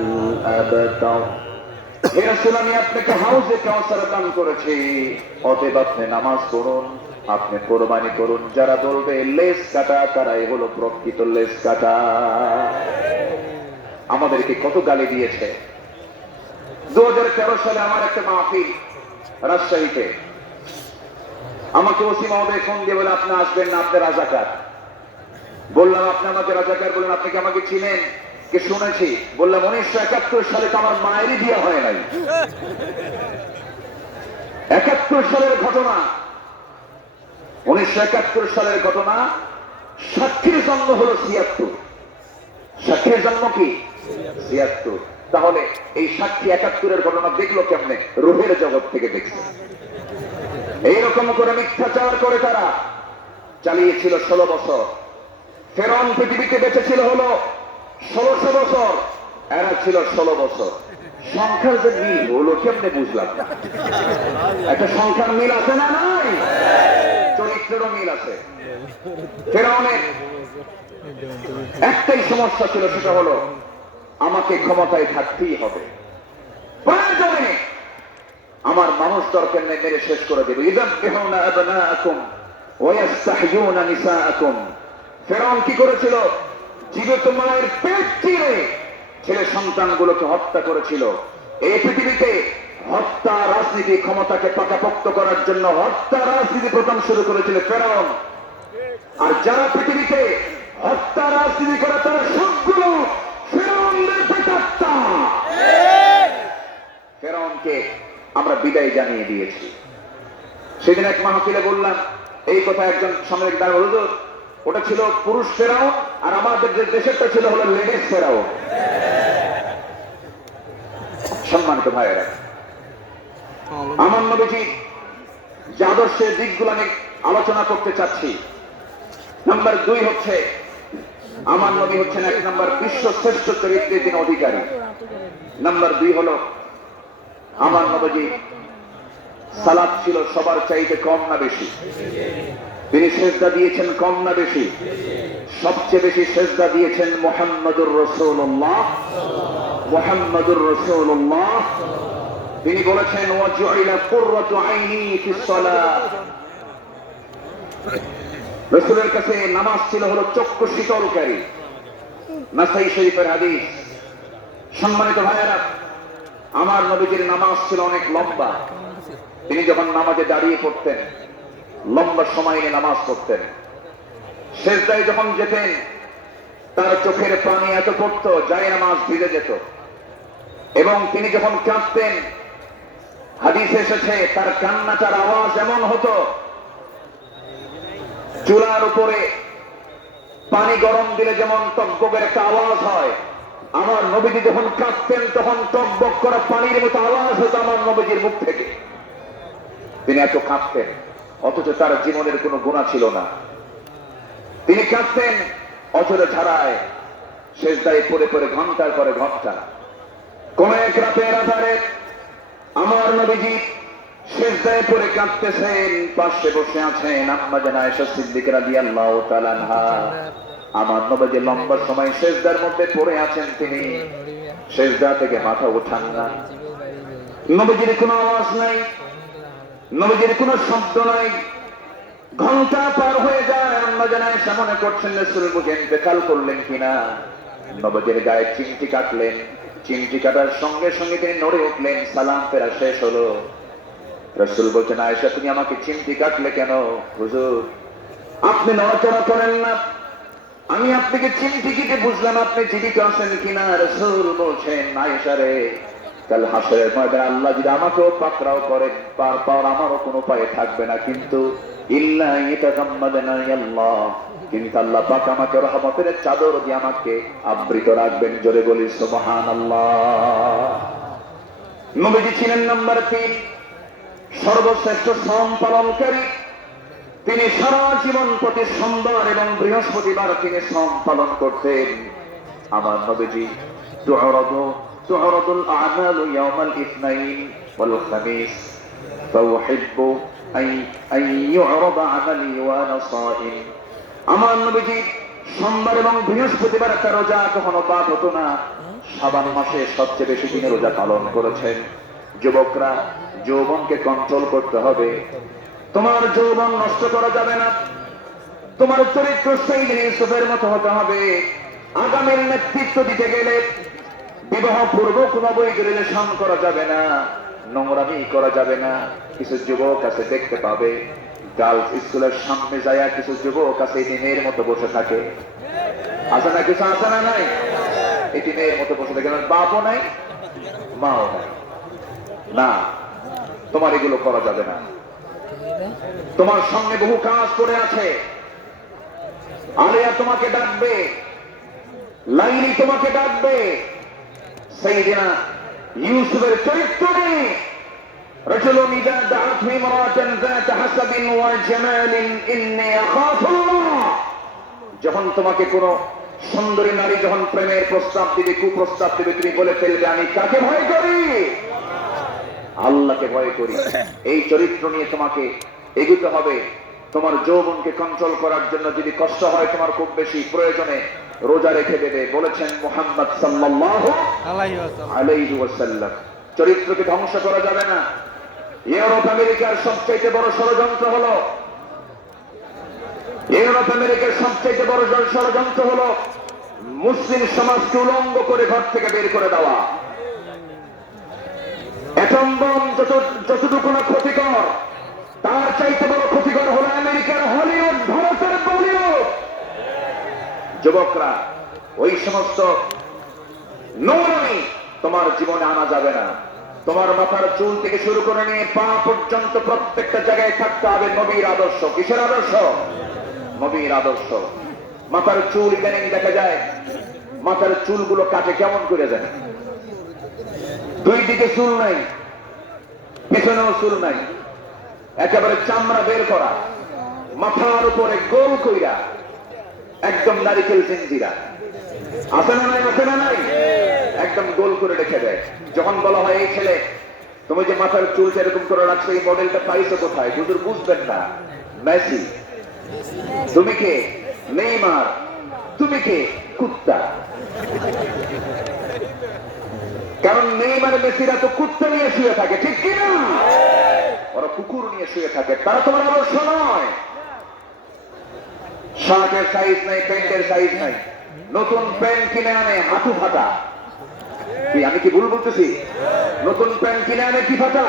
আবতার। হে রাসূল, আমি আপনাকে হাউজে কাউসার দান করেছি, অতএব আপনি নামাজ পড়ুন, আপনি কোরবানি করুন। যারা বলবে লেজ কাটা, তারাই হলো প্রকৃত লেজ কাটা। আমাদেরকে কত গালি দিয়েছে। 2013 সালে আমার একটা মাহফিল রাজশাহীতে, আমাকে ওসি মহোদয় ফোন দিয়ে বলে, আপনি আসবেন না, আপনি রাজাকার। বললাম, আপনি আমাকে রাজাকার বলেন, আপনি কি আমাকে চিনেন? কে শুনেছি। বললাম, 1971 সালে তো আমার মায়েরই বিয়ে হয় নাই। 71 সালের ঘটনা, 1971 সালের ঘটনা। সাক্ষীর জন্ম হলো 76। সাক্ষীর জন্ম কি 76? তাহলে এই সাক্ষী 71-এর ঘটনা দেখলো কেমনে? রূহের জগৎ থেকে দেখছে। এইরকম করে মিথ্যাচার করে তারা চালিয়েছিল 16 বছর। ফেরাউন পৃথিবীতে বেঁচে ছিল হলো 1600 বছর, এরা ছিল 16 বছর। সংখ্যার যে মিল হলো কেমনে বুঝলাম না। একটা সংখ্যার মিল আছে না নাই? চরিত্রেরও মিল আছে। ফেরাউনের একটাই সমস্যা ছিল, সেটা হলো আমাকে ক্ষমতায় থাকতেই হবে, প্রয়োজনে আমার মানুষ দরকার নেই, মেরে শেষ করে দেবে। ইযাববিহুনা আবনাআকুম ওয়া ইস্তাহয়ুনা নিসাআকুম। ফেরাউন কি করেছিল? জীবিত মায়ের পেট চিরে ছেলে সন্তানগুলোকে হত্যা করেছিল। এই পৃথিবীতে হত্যা রাজনীতি, ক্ষমতাকে পাকাপোক্ত করার জন্য হত্যা রাজনীতি প্রথম শুরু করেছিল ফেরাউন। আর যারা পৃথিবীতে হত্যা রাজনীতি করে তারা সবগুলো ফেরাউনদের প্রেতাত্মা। ফেরাউনকে আমরা বিদায় জানিয়ে দিয়েছি। সেদিন এক মাহফিলে বললাম এই কথা, একজন সামনে দাঁড় বলল ওটা ছিল পুরুষ ফেরাউন আর আমাদের যে দেশেরটা ছিল হলো লেডিস ফেরাউন। সম্মানিত ভাইয়েরা, আমার নবীজি যে আদর্শের দিকগুলো আমি আলোচনা করতে চাচ্ছি, নাম্বার 2 হচ্ছে আমার নবী হচ্ছেন 1 নম্বর বিশ্ব শ্রেষ্ঠ চরিত্রের যিনি অধিকারী। নাম্বার 2 হলো আমার নবীজি সালাত ছিল সবার চাইতে কম না বেশি? তিনি সেজদা দিয়েছেন কম না বেশি? সবচেয়ে বেশি সেজদা দিয়েছেন মুহাম্মদুর রাসূলুল্লাহ। মুহাম্মদুর রাসূলুল্লাহ তিনি বলেছেন ওয়াজুইলা কুররাতু আইনি ফিস সালাত। রাসূলের কাছে নামাজ ছিল হলো চক্ষু শীতলকারী। নাসাই শরীফের হাদিস। সম্মানিত ভাইয়েরা, আমার নবীজির নামাজ ছিল অনেক লম্বা। তিনি যখন নামাজে দাঁড়িয়ে পড়তেন লম্বা সময় নিয়ে নামাজ পড়তেন। সেজদায় যখন যেতেন তার চোখের পানি এত পড়তো যায় নামাজ ভিজে যেত। এবং তিনি যখন কাঁদতেন হাদিসে এসেছে তার কান্নাটার আওয়াজ এমন হতো চুলার উপরে পানি গরম দিলে যেমন টকবকের একটা আওয়াজ হয়, আমার নবীজি যখন কাঁদতেন তখন টকবক করা পানির মতো আওয়াজ হতো আমার নবীজির মুখ থেকে। তিনি এত কাঁদতেন অথচ তার জীবনের কোনো গুনাহ ছিল না। তিনি কাঁদতেন অঝরে ধারায় সেজদায় পড়ে পড়ে ঘন্টার পরে ঘন্টা। কোন এক রাতের আধারে আমার নবীজি সেজদায় পড়ে কাঁদতেছেন, পাশে বসে আছেন আম্মা জান আয়েশা সিদ্দিকা রাদিয়াল্লাহু তাআলা আনহা। আমার নবীজি লম্বা সময় সেজদার মধ্যে পড়ে আছেন, তিনি সেজদা থেকে মাথা উঠান না। নবীজির কোনো আওয়াজ নাই, নবীজির কোনো শব্দ নাই। ঘন্টা পার হয়ে যায়, আম্মা জান আয়েশা মনে করছেন রাসূল মুখে ইন্তেকাল করলেন কিনা। নবীজির গায়ে চিমটি কাটলেন, চিমটি কাটার সঙ্গে সঙ্গে তিনি নড়ে উঠলেন। সালাম ফেরা শেষ হলো। রাসূল বলছেন আয়েশা তুমি আমাকে চিমটি কাটলে কেন? হুজুর আপনি নড়াচড়া করেন না, আমি আপনাকে চিমটি কেটে বুঝলাম আপনি জীবিত আছেন কিনা। রাসূল বলছেন আয়েশা রে, কাল হাসরের ময়দানে আল্লাহ যদি আমাকেও পাকড়াও করেন পার পাওয়ার আমারও কোনো উপায় থাকবে না, কিন্তু ইল্লা ইয়াতাগাম্মাদানা আল্লাহ, কিন্তু আল্লাহ পাক আমাকে রহমতের চাদর দিয়ে আমাকে আবৃত রাখবেন। জোরে বলি সুবহানাল্লাহ। নবীজি ছিলেন নাম্বার 3 সর্বশ্রেষ্ঠ শ্রম পালনকারী। তিনি সারা জীবন প্রতি সোমবার এবং বৃহস্পতিবার তিনি শ্রম পালন করতেন। আমার নবীজি তু'রাদুল আ'মালু ইয়াওমাল ইসনাইন ওয়াল খামিস ফাউহিব্বু আন ইউ'রাদা আমালি ওয়া আনা সাইম। আমার নবীজি সোমবার এবং বৃহস্পতিবার একটা রোজা কখনো বাদ হতো না। শাবান মাসে সবচেয়ে বেশি দিনে রোজা পালন করেছেন। যুবকরা যৌবনকে কন্ট্রোল করতে হবে। তোমার যৌবন নষ্ট করা যাবে না। তোমার চরিত্র সাইয়েদনা ইউসুফের মতো হতে হবে। আগামীর নেতৃত্ব দিতে গেলে বিবাহ পূর্ব কোনো রিলেশন করা যাবে না, নোংরামি করা যাবে না। কিছু যুবক আছে দেখতে পাবে গার্লস স্কুলের সামনে যায় কিছু যুবক আছে এটি মেয়ের মতো বসে থাকে। আছে না? কিছু আছে না? নাই? এটি মেয়ের মতো বসে থাকে, বাপও নাই মাও নাই। না, তোমার এগুলো করা যাবে না। তোমার সামনে বহু কাজ পড়ে আছে। আলিয়া তোমাকে ডাকবে, লাইলি তোমাকে ডাকবে। সাইয়েদনা ইউসুফের চরিত্র নিয়ে রাজুলুন ইযা দাআতহু ইমরাতান যাত হাসাবিন ওয়া জামালিন ইন্নী আখাফুল্লাহ। যখন তোমাকে কোন সুন্দরী নারী যখন প্রেমের প্রস্তাব দিবে, কুপ্রস্তাব দিবে, তুমি বলে ফেলবে আমি কাকে ভয় করি? আল্লাহকে ভয় করি। এই চরিত্র নিয়ে তোমাকে এগোতে হবে। তোমার যৌবনকে কন্ট্রোল করার জন্য যদি কষ্ট হয় তোমার খুব বেশি, প্রয়োজনে রোজা রেখে দেবে। বলেছেন মুহাম্মদ সাল্লাল্লাহু আলাইহি ওয়াসাল্লাম। চরিত্রকে ধ্বংস করা যাবে না। ইউরোপ আমেরিকার সবচেয়ে বড় ষড়যন্ত্র হলো মুসলিম সমাজকে উলঙ্গ করে ঘর থেকে বের করে দেওয়া। অ্যাটম বম যতটুকু না ক্ষতিকর, তার চাইতে বড় ক্ষতিকর হলো আমেরিকার হলিউড, ভারতের বলিউড। যুবকরা, ওই সমস্ত নোংরামি তোমার জীবনে আনা যাবে না। তোমার মাথার চুল থেকে শুরু করে নিয়ে পা পর্যন্ত প্রত্যেকটা জায়গায় থাকতে হবে নবীর আদর্শ। কিসের আদর্শ? নবীর আদর্শ। মাথার চুল ইদানিং দেখা যায় মাথার চুলগুলো কাটে কেমন করে যায়, দুই দিকে চুল নাই, পেছনেও চুল নাই, একেবারে চামড়া বের করা, মাথার উপরে গোল কইরা একদম নারিকেল জিঞ্জিরা, আছে না নাই? আছে না নাই? একদম গোল করে রেখে দেয়। যখন বলা হয় এই ছেলে তুমি যে মাথার চুলটা এরকম করে রাখছো, এই মডেলটা পাইছো কোথায়? হুজুর বুঝবেন না। মেসি। তুমি কে? নেইমার। তুমি কে? কুত্তা। কারণ নেইমার মেসিরা তো কুত্তা নিয়ে শুয়ে থাকে, ঠিক কিনা? ওরা কুকুর নিয়ে শুয়ে থাকে, তারা তোমার আদর্শ নয়। শার্টের সাইজ নাই, প্যান্টের সাইজ নাই, নতুন প্যান্ট কিনে আনে হাঁটু ফাটা। আমি কি ভুল বলতেছি? নতুন প্যান্ট কিনে আনে কি ফাটা?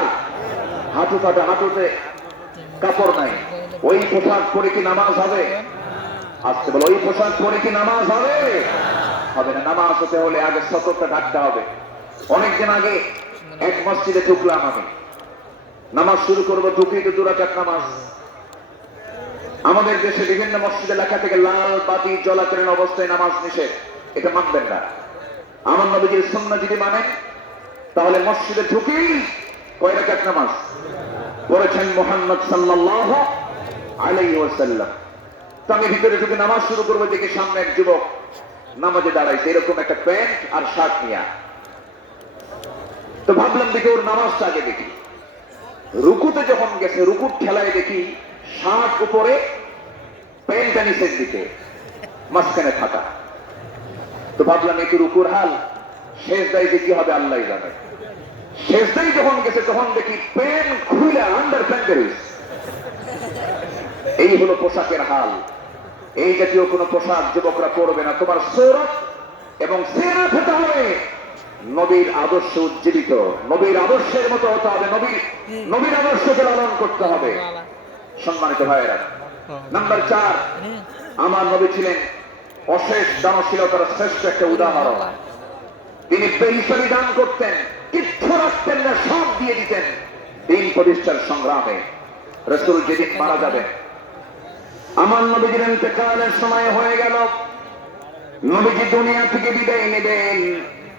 হাঁটু ফাটা, হাঁটুতে কাপড় নাই। ওই পোশাক পরে কি নামাজ হবে? আসতে বলো, ওই পোশাক পরে কি নামাজ হবে? হবে না। নামাজ হতে হলে আগে সতর্কতা থাকতে হবে। অনেকদিন আগে এক মসজিদে ঢুকলাম আমি, নামাজ শুরু করবো, ঢুকি তো 2 রাকাত নামাজ। আমাদের দেশে বিভিন্ন মসজিদে লেখা থেকে লাল বাতি জ্বলাকালীন অবস্থায় নামাজ নিষেধ। এটা মানবেন না। আমার নবীজির সুন্নাহ যদি মানেন তাহলে মসজিদে ঢুকেই কয় রাকাত নামাজ পড়েছেন মুহাম্মদ সাল্লাল্লাহু আলাইহি ওয়াসাল্লাম। তো আমি ভিতরে ঢুকে নামাজ শুরু করবো, দেখি সামনে এক যুবক নামাজে দাঁড়াইছে, এরকম একটা প্যান্ট আর শার্ট নিয়ে। তো ভাবলাম দেখি ওর নামাজটা আগে দেখি। রুকুতে যখন গেছে, রুকুর ঠেলায় দেখি শার্ট উপরে, প্যান্টটা নিচের দিকে, মাঝখানে থাকা। তো ভাবলাম একটু রুকুর হাল, শেষ দায় যে কি হবে আল্লাহ জানে। শেষ দায় যখন গেছে তখন দেখি প্যান্ট খুলে আন্ডার প্যান্ট বেরিয়েছে। এই হলো পোশাকের হাল। এই জাতীয় কোন পোশাক যুবকরা পরবে না। তোমার সৌরভ এবং সিরাত হতে হবে নবীর আদর্শে উজ্জীবিত, নবীর আদর্শের মতো হতে হবে, নবীর আদর্শকে লালন করতে হবে। সম্মানিত ভাইয়েরা, নাম্বার 4, আমার নবী ছিলেন অশেষ দানশীলতার শ্রেষ্ঠ একটা উদাহরণ। তিনি বেহিসাবি দান করতেন, কিচ্ছু রাখতেন না, সব দিয়ে দিতেন দিন প্রতিষ্ঠার সংগ্রামে। রাসূল যেদিন মারা যাবেন, আমার নবীজির ইন্তেকালের সময় হয়ে গেল, নবীজি দুনিয়া থেকে বিদায় নেবেন।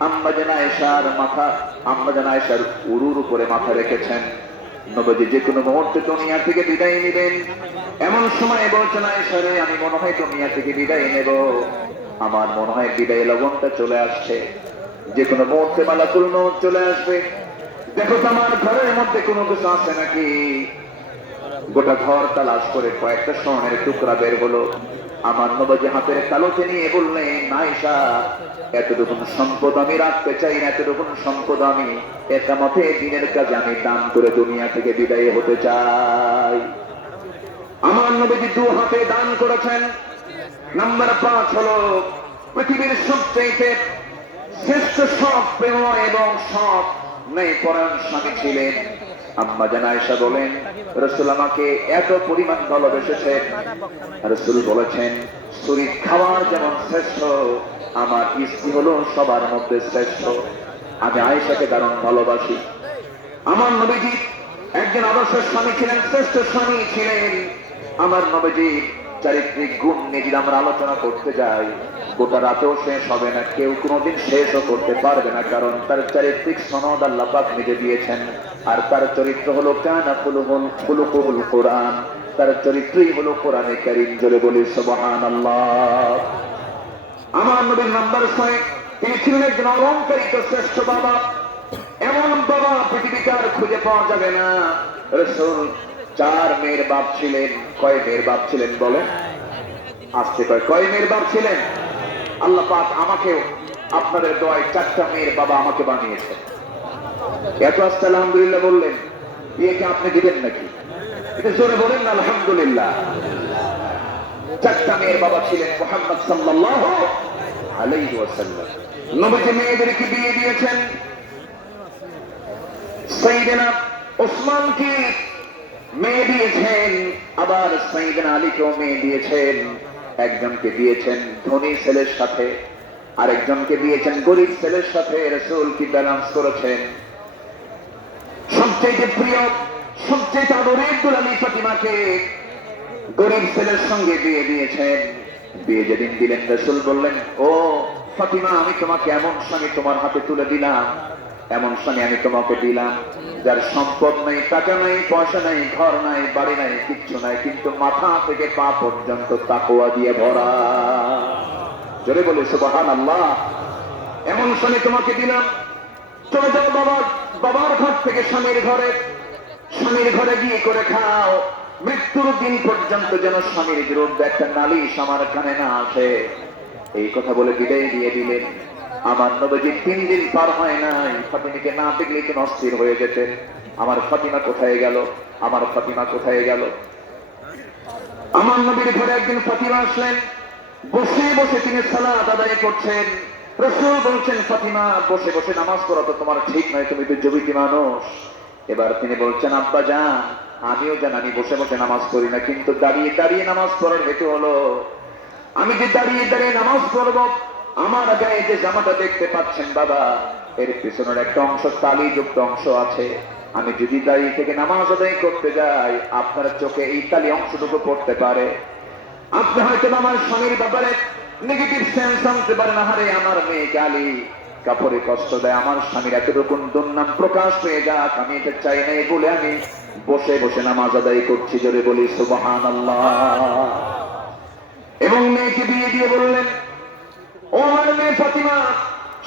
আম্মা জান আয়েশার উরুর উপরে মাথা রেখেছেন। নবীজি যে কোনো মুহূর্তে দুনিয়া থেকে বিদায় নেবেন। এমন সময় বলছেন, আয়েশা রে, আমি মনে হয় দুনিয়া থেকে বিদায় নেব, আমার মনে হয় বিদায় লগনটা চলে আসছে, যে কোনো মুহূর্তে মালাকুল মউত চলে আসবে। দেখো তো আমার ঘরের মধ্যে কোনো কিছু আছে নাকি। গোটা ঘর তালাশ করে কয়েকটা স্বর্ণের টুকরা বের হলো। আমার নবীজি হাতের তালুতে নিয়ে বললেন, আয়েশা, এতটুকু সম্পদ আমি রাখতে চাই না, এতটুকু সম্পদ আমি একামতে দিনের কাজে আমি দান করে দুনিয়া থেকে বিদায় হতে চাই। আমার নবীজি 2 হাতে দান করেছেন। নাম্বার 5 হলো পৃথিবীর সবচেয়ে শ্রেষ্ঠ সৎ প্রেম এবং সৎ ন্যায়পরায়ণ স্বামী ছিলেন। আম্মা জান আয়েশা বলেন, রাসূল আমাকে এত পরিমাণ ভালোবেসেছেন। রাসূল বলেছেন, শরীর খাওয়ার যেমন শ্রেষ্ঠ, আমার স্ত্রী হলো সবার মধ্যে শ্রেষ্ঠ। আমি আয়েশাকে দারুণ ভালোবাসি। আমার নবীজি একজন আদর্শ স্বামী ছিলেন, শ্রেষ্ঠ স্বামী ছিলেন। আমার নবীজি চারিত্রিক গুণ নিয়ে যদি আমরা আলোচনা করতে যাই, গোটা রাতেও শেষ হবে না, কেউ কোনোদিন শেষও করতে পারবে না। কারণ তার চারিত্রিক সনদ আল্লাহ পাক নিজে দিয়েছেন। আর তার চরিত্র হলো কানা খুলুকুল কোরআন, তার চরিত্রই হলো কোরআনে কারীম। জোরে বলি সুবহানাল্লাহ। আমার নবীর নাম্বার 6, তিনি ছিলেন একজন অলংকারিত শ্রেষ্ঠ বাবা। এমন বাবা পৃথিবীতে আর খুঁজে পাওয়া যাবে না। রাসূল 4 মেয়ের বাপ ছিলেন। কয় মেয়ের বাপ ছিলেন বলেন? আসতে কয় মেয়ের বাপ ছিলেন? আল্লাহ পাক আমাকেও আপনাদের দোয়ায় 4টা মেয়ের বাবা আমাকে বানিয়েছেন। এত আসতে আলহামদুলিল্লাহ বললেন, বিয়েকে আপনি দিবেন নাকি? এটা জোরে বলেন না আলহামদুলিল্লাহ। 4টা মেয়ের বাবা ছিলেন মুহাম্মদ সাল্লাল্লাহু আলাইহি ওয়াসাল্লাম। নবীজি মেয়েদেরকে বিয়ে দিয়েছেন। সাইয়েদনা ওসমানকে মেয়ে দিয়েছেন, আবার সাইয়েদনা আলীকেও মেয়ে দিয়েছেন। একজনকে দিয়েছেন ধনী ছেলের সাথে, আরেকজনকে দিয়েছেন গরিব ছেলের সাথে। রাসূল কি ব্যালেন্স করেছেন? সবচেয়ে প্রিয়, সবচেয়ে আদরের দুলালী ফাতিমাকে গরিব ছেলের সঙ্গে বিয়ে দিয়েছেন। বিয়ে যেদিন দিলেন, রাসূল বললেন, ও ফাতিমা, আমি তোমাকে এমন স্বামী তোমার হাতে তুলে দিলাম, এমন স্বামী আমি তোমাকে দিলাম, যার সম্পদ নাই, টাকা নাই, পয়সা নাই, ঘর নাই, বাড়ি নাই, কিচ্ছু নাই, কিন্তু মাথা থেকে পা পর্যন্ত তাকওয়া দিয়ে ভরা। জোরে বলে সুবহানাল্লাহ। এমন স্বামী তোমাকে দিলাম। চলে যাও বাবার ঘর থেকে স্বামীর ঘরে, স্বামীর ঘরে গিয়ে করে খাও। মৃত্যুর দিন পর্যন্ত যেন স্বামীর বিরুদ্ধে একটা নালিশ আমার কানে না আসে। এই কথা বলে বিদায় দিয়ে দিলেন। আমার নবীজি 3 দিন পার হয় নাই, ফাতিমাকে না দেখলে তিনি অস্থির হয়ে যেতেন। আমার ফাতিমা কোথায় গেল, আমার ফাতিমা কোথায় গেল। আমার নবীর ঘরে একদিন ফাতিমা আসলেন। বসে বসে তিনি সালাত আদায় করছেন। রাসূল বলছেন, ফাতিমা, বসে বসে নামাজ পড়া তো তোমার ঠিক নয়, তুমি তো যুবতী মানুষ। এবার তিনি বলছেন, আব্বা জান, আমিও জান আমি বসে বসে নামাজ পড়ি না, কিন্তু দাঁড়িয়ে দাঁড়িয়ে নামাজ পড়ার হেতু হলো, আমি যে দাঁড়িয়ে দাঁড়িয়ে নামাজ পড়ব, আমার গায়ে যে জামাটা দেখতে পাচ্ছেন বাবা, এর পিছনের একটা অংশ তালিযুক্ত অংশ আছে। আমি যদি দাঁড়িয়ে থেকে নামাজ আদায় করতে যাই, আপনার চোখে এই তালি অংশটুকু পড়তে পারে। আপনি হয়তো আমার স্বামীর ব্যাপারে নেগেটিভ সেন্স আনতে পারেন, আহারে আমার মেয়ে গালি কাপড়ে কষ্ট দেয়, আমার স্বামীর এতটুকু দুর্নাম প্রকাশ পেয়ে যাক, আমি এটা চাই নাই বলে আমি বসে বসে নামাজ আদায় করছি। জোরে বলি সুবহানাল্লাহ। এবং মেয়েকে বিয়ে দিয়ে বললেন, ও আমার মেয়ে ফাতিমা,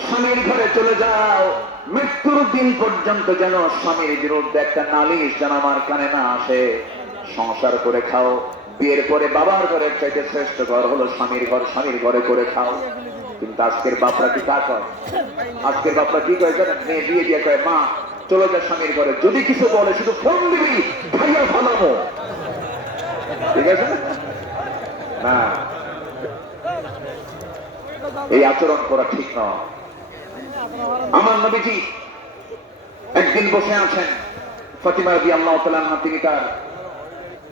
স্বামীর ঘরে চলে যাও। মৃত্যুর দিন পর্যন্ত যেন স্বামীর বিরুদ্ধে একটা নালিশ যেন আমার কানে না আসে। সংসার করে খাও। বিয়ের পরে বাবার ঘরের চাইতে শ্রেষ্ঠ ঘর হলো স্বামীর ঘর, স্বামীর ঘরে করে খাও। কিন্তু আজকের বাপরা কি তা কয়? আজকের বাপরা কি কয় জানেন? মেয়ে বিয়ে দিয়ে কয়, মা চলে যা স্বামীর ঘরে, যদি কিছু বলে শুধু ফোন দিবি, খাইয়া ফালাবো। ঠিক আছে না? এই আচরণ করা ঠিক নয়। আমার নবীজি একদিন বসে আছেন, ফাতিমা রাদিয়াল্লাহু তাআলা আনহা তিনি তার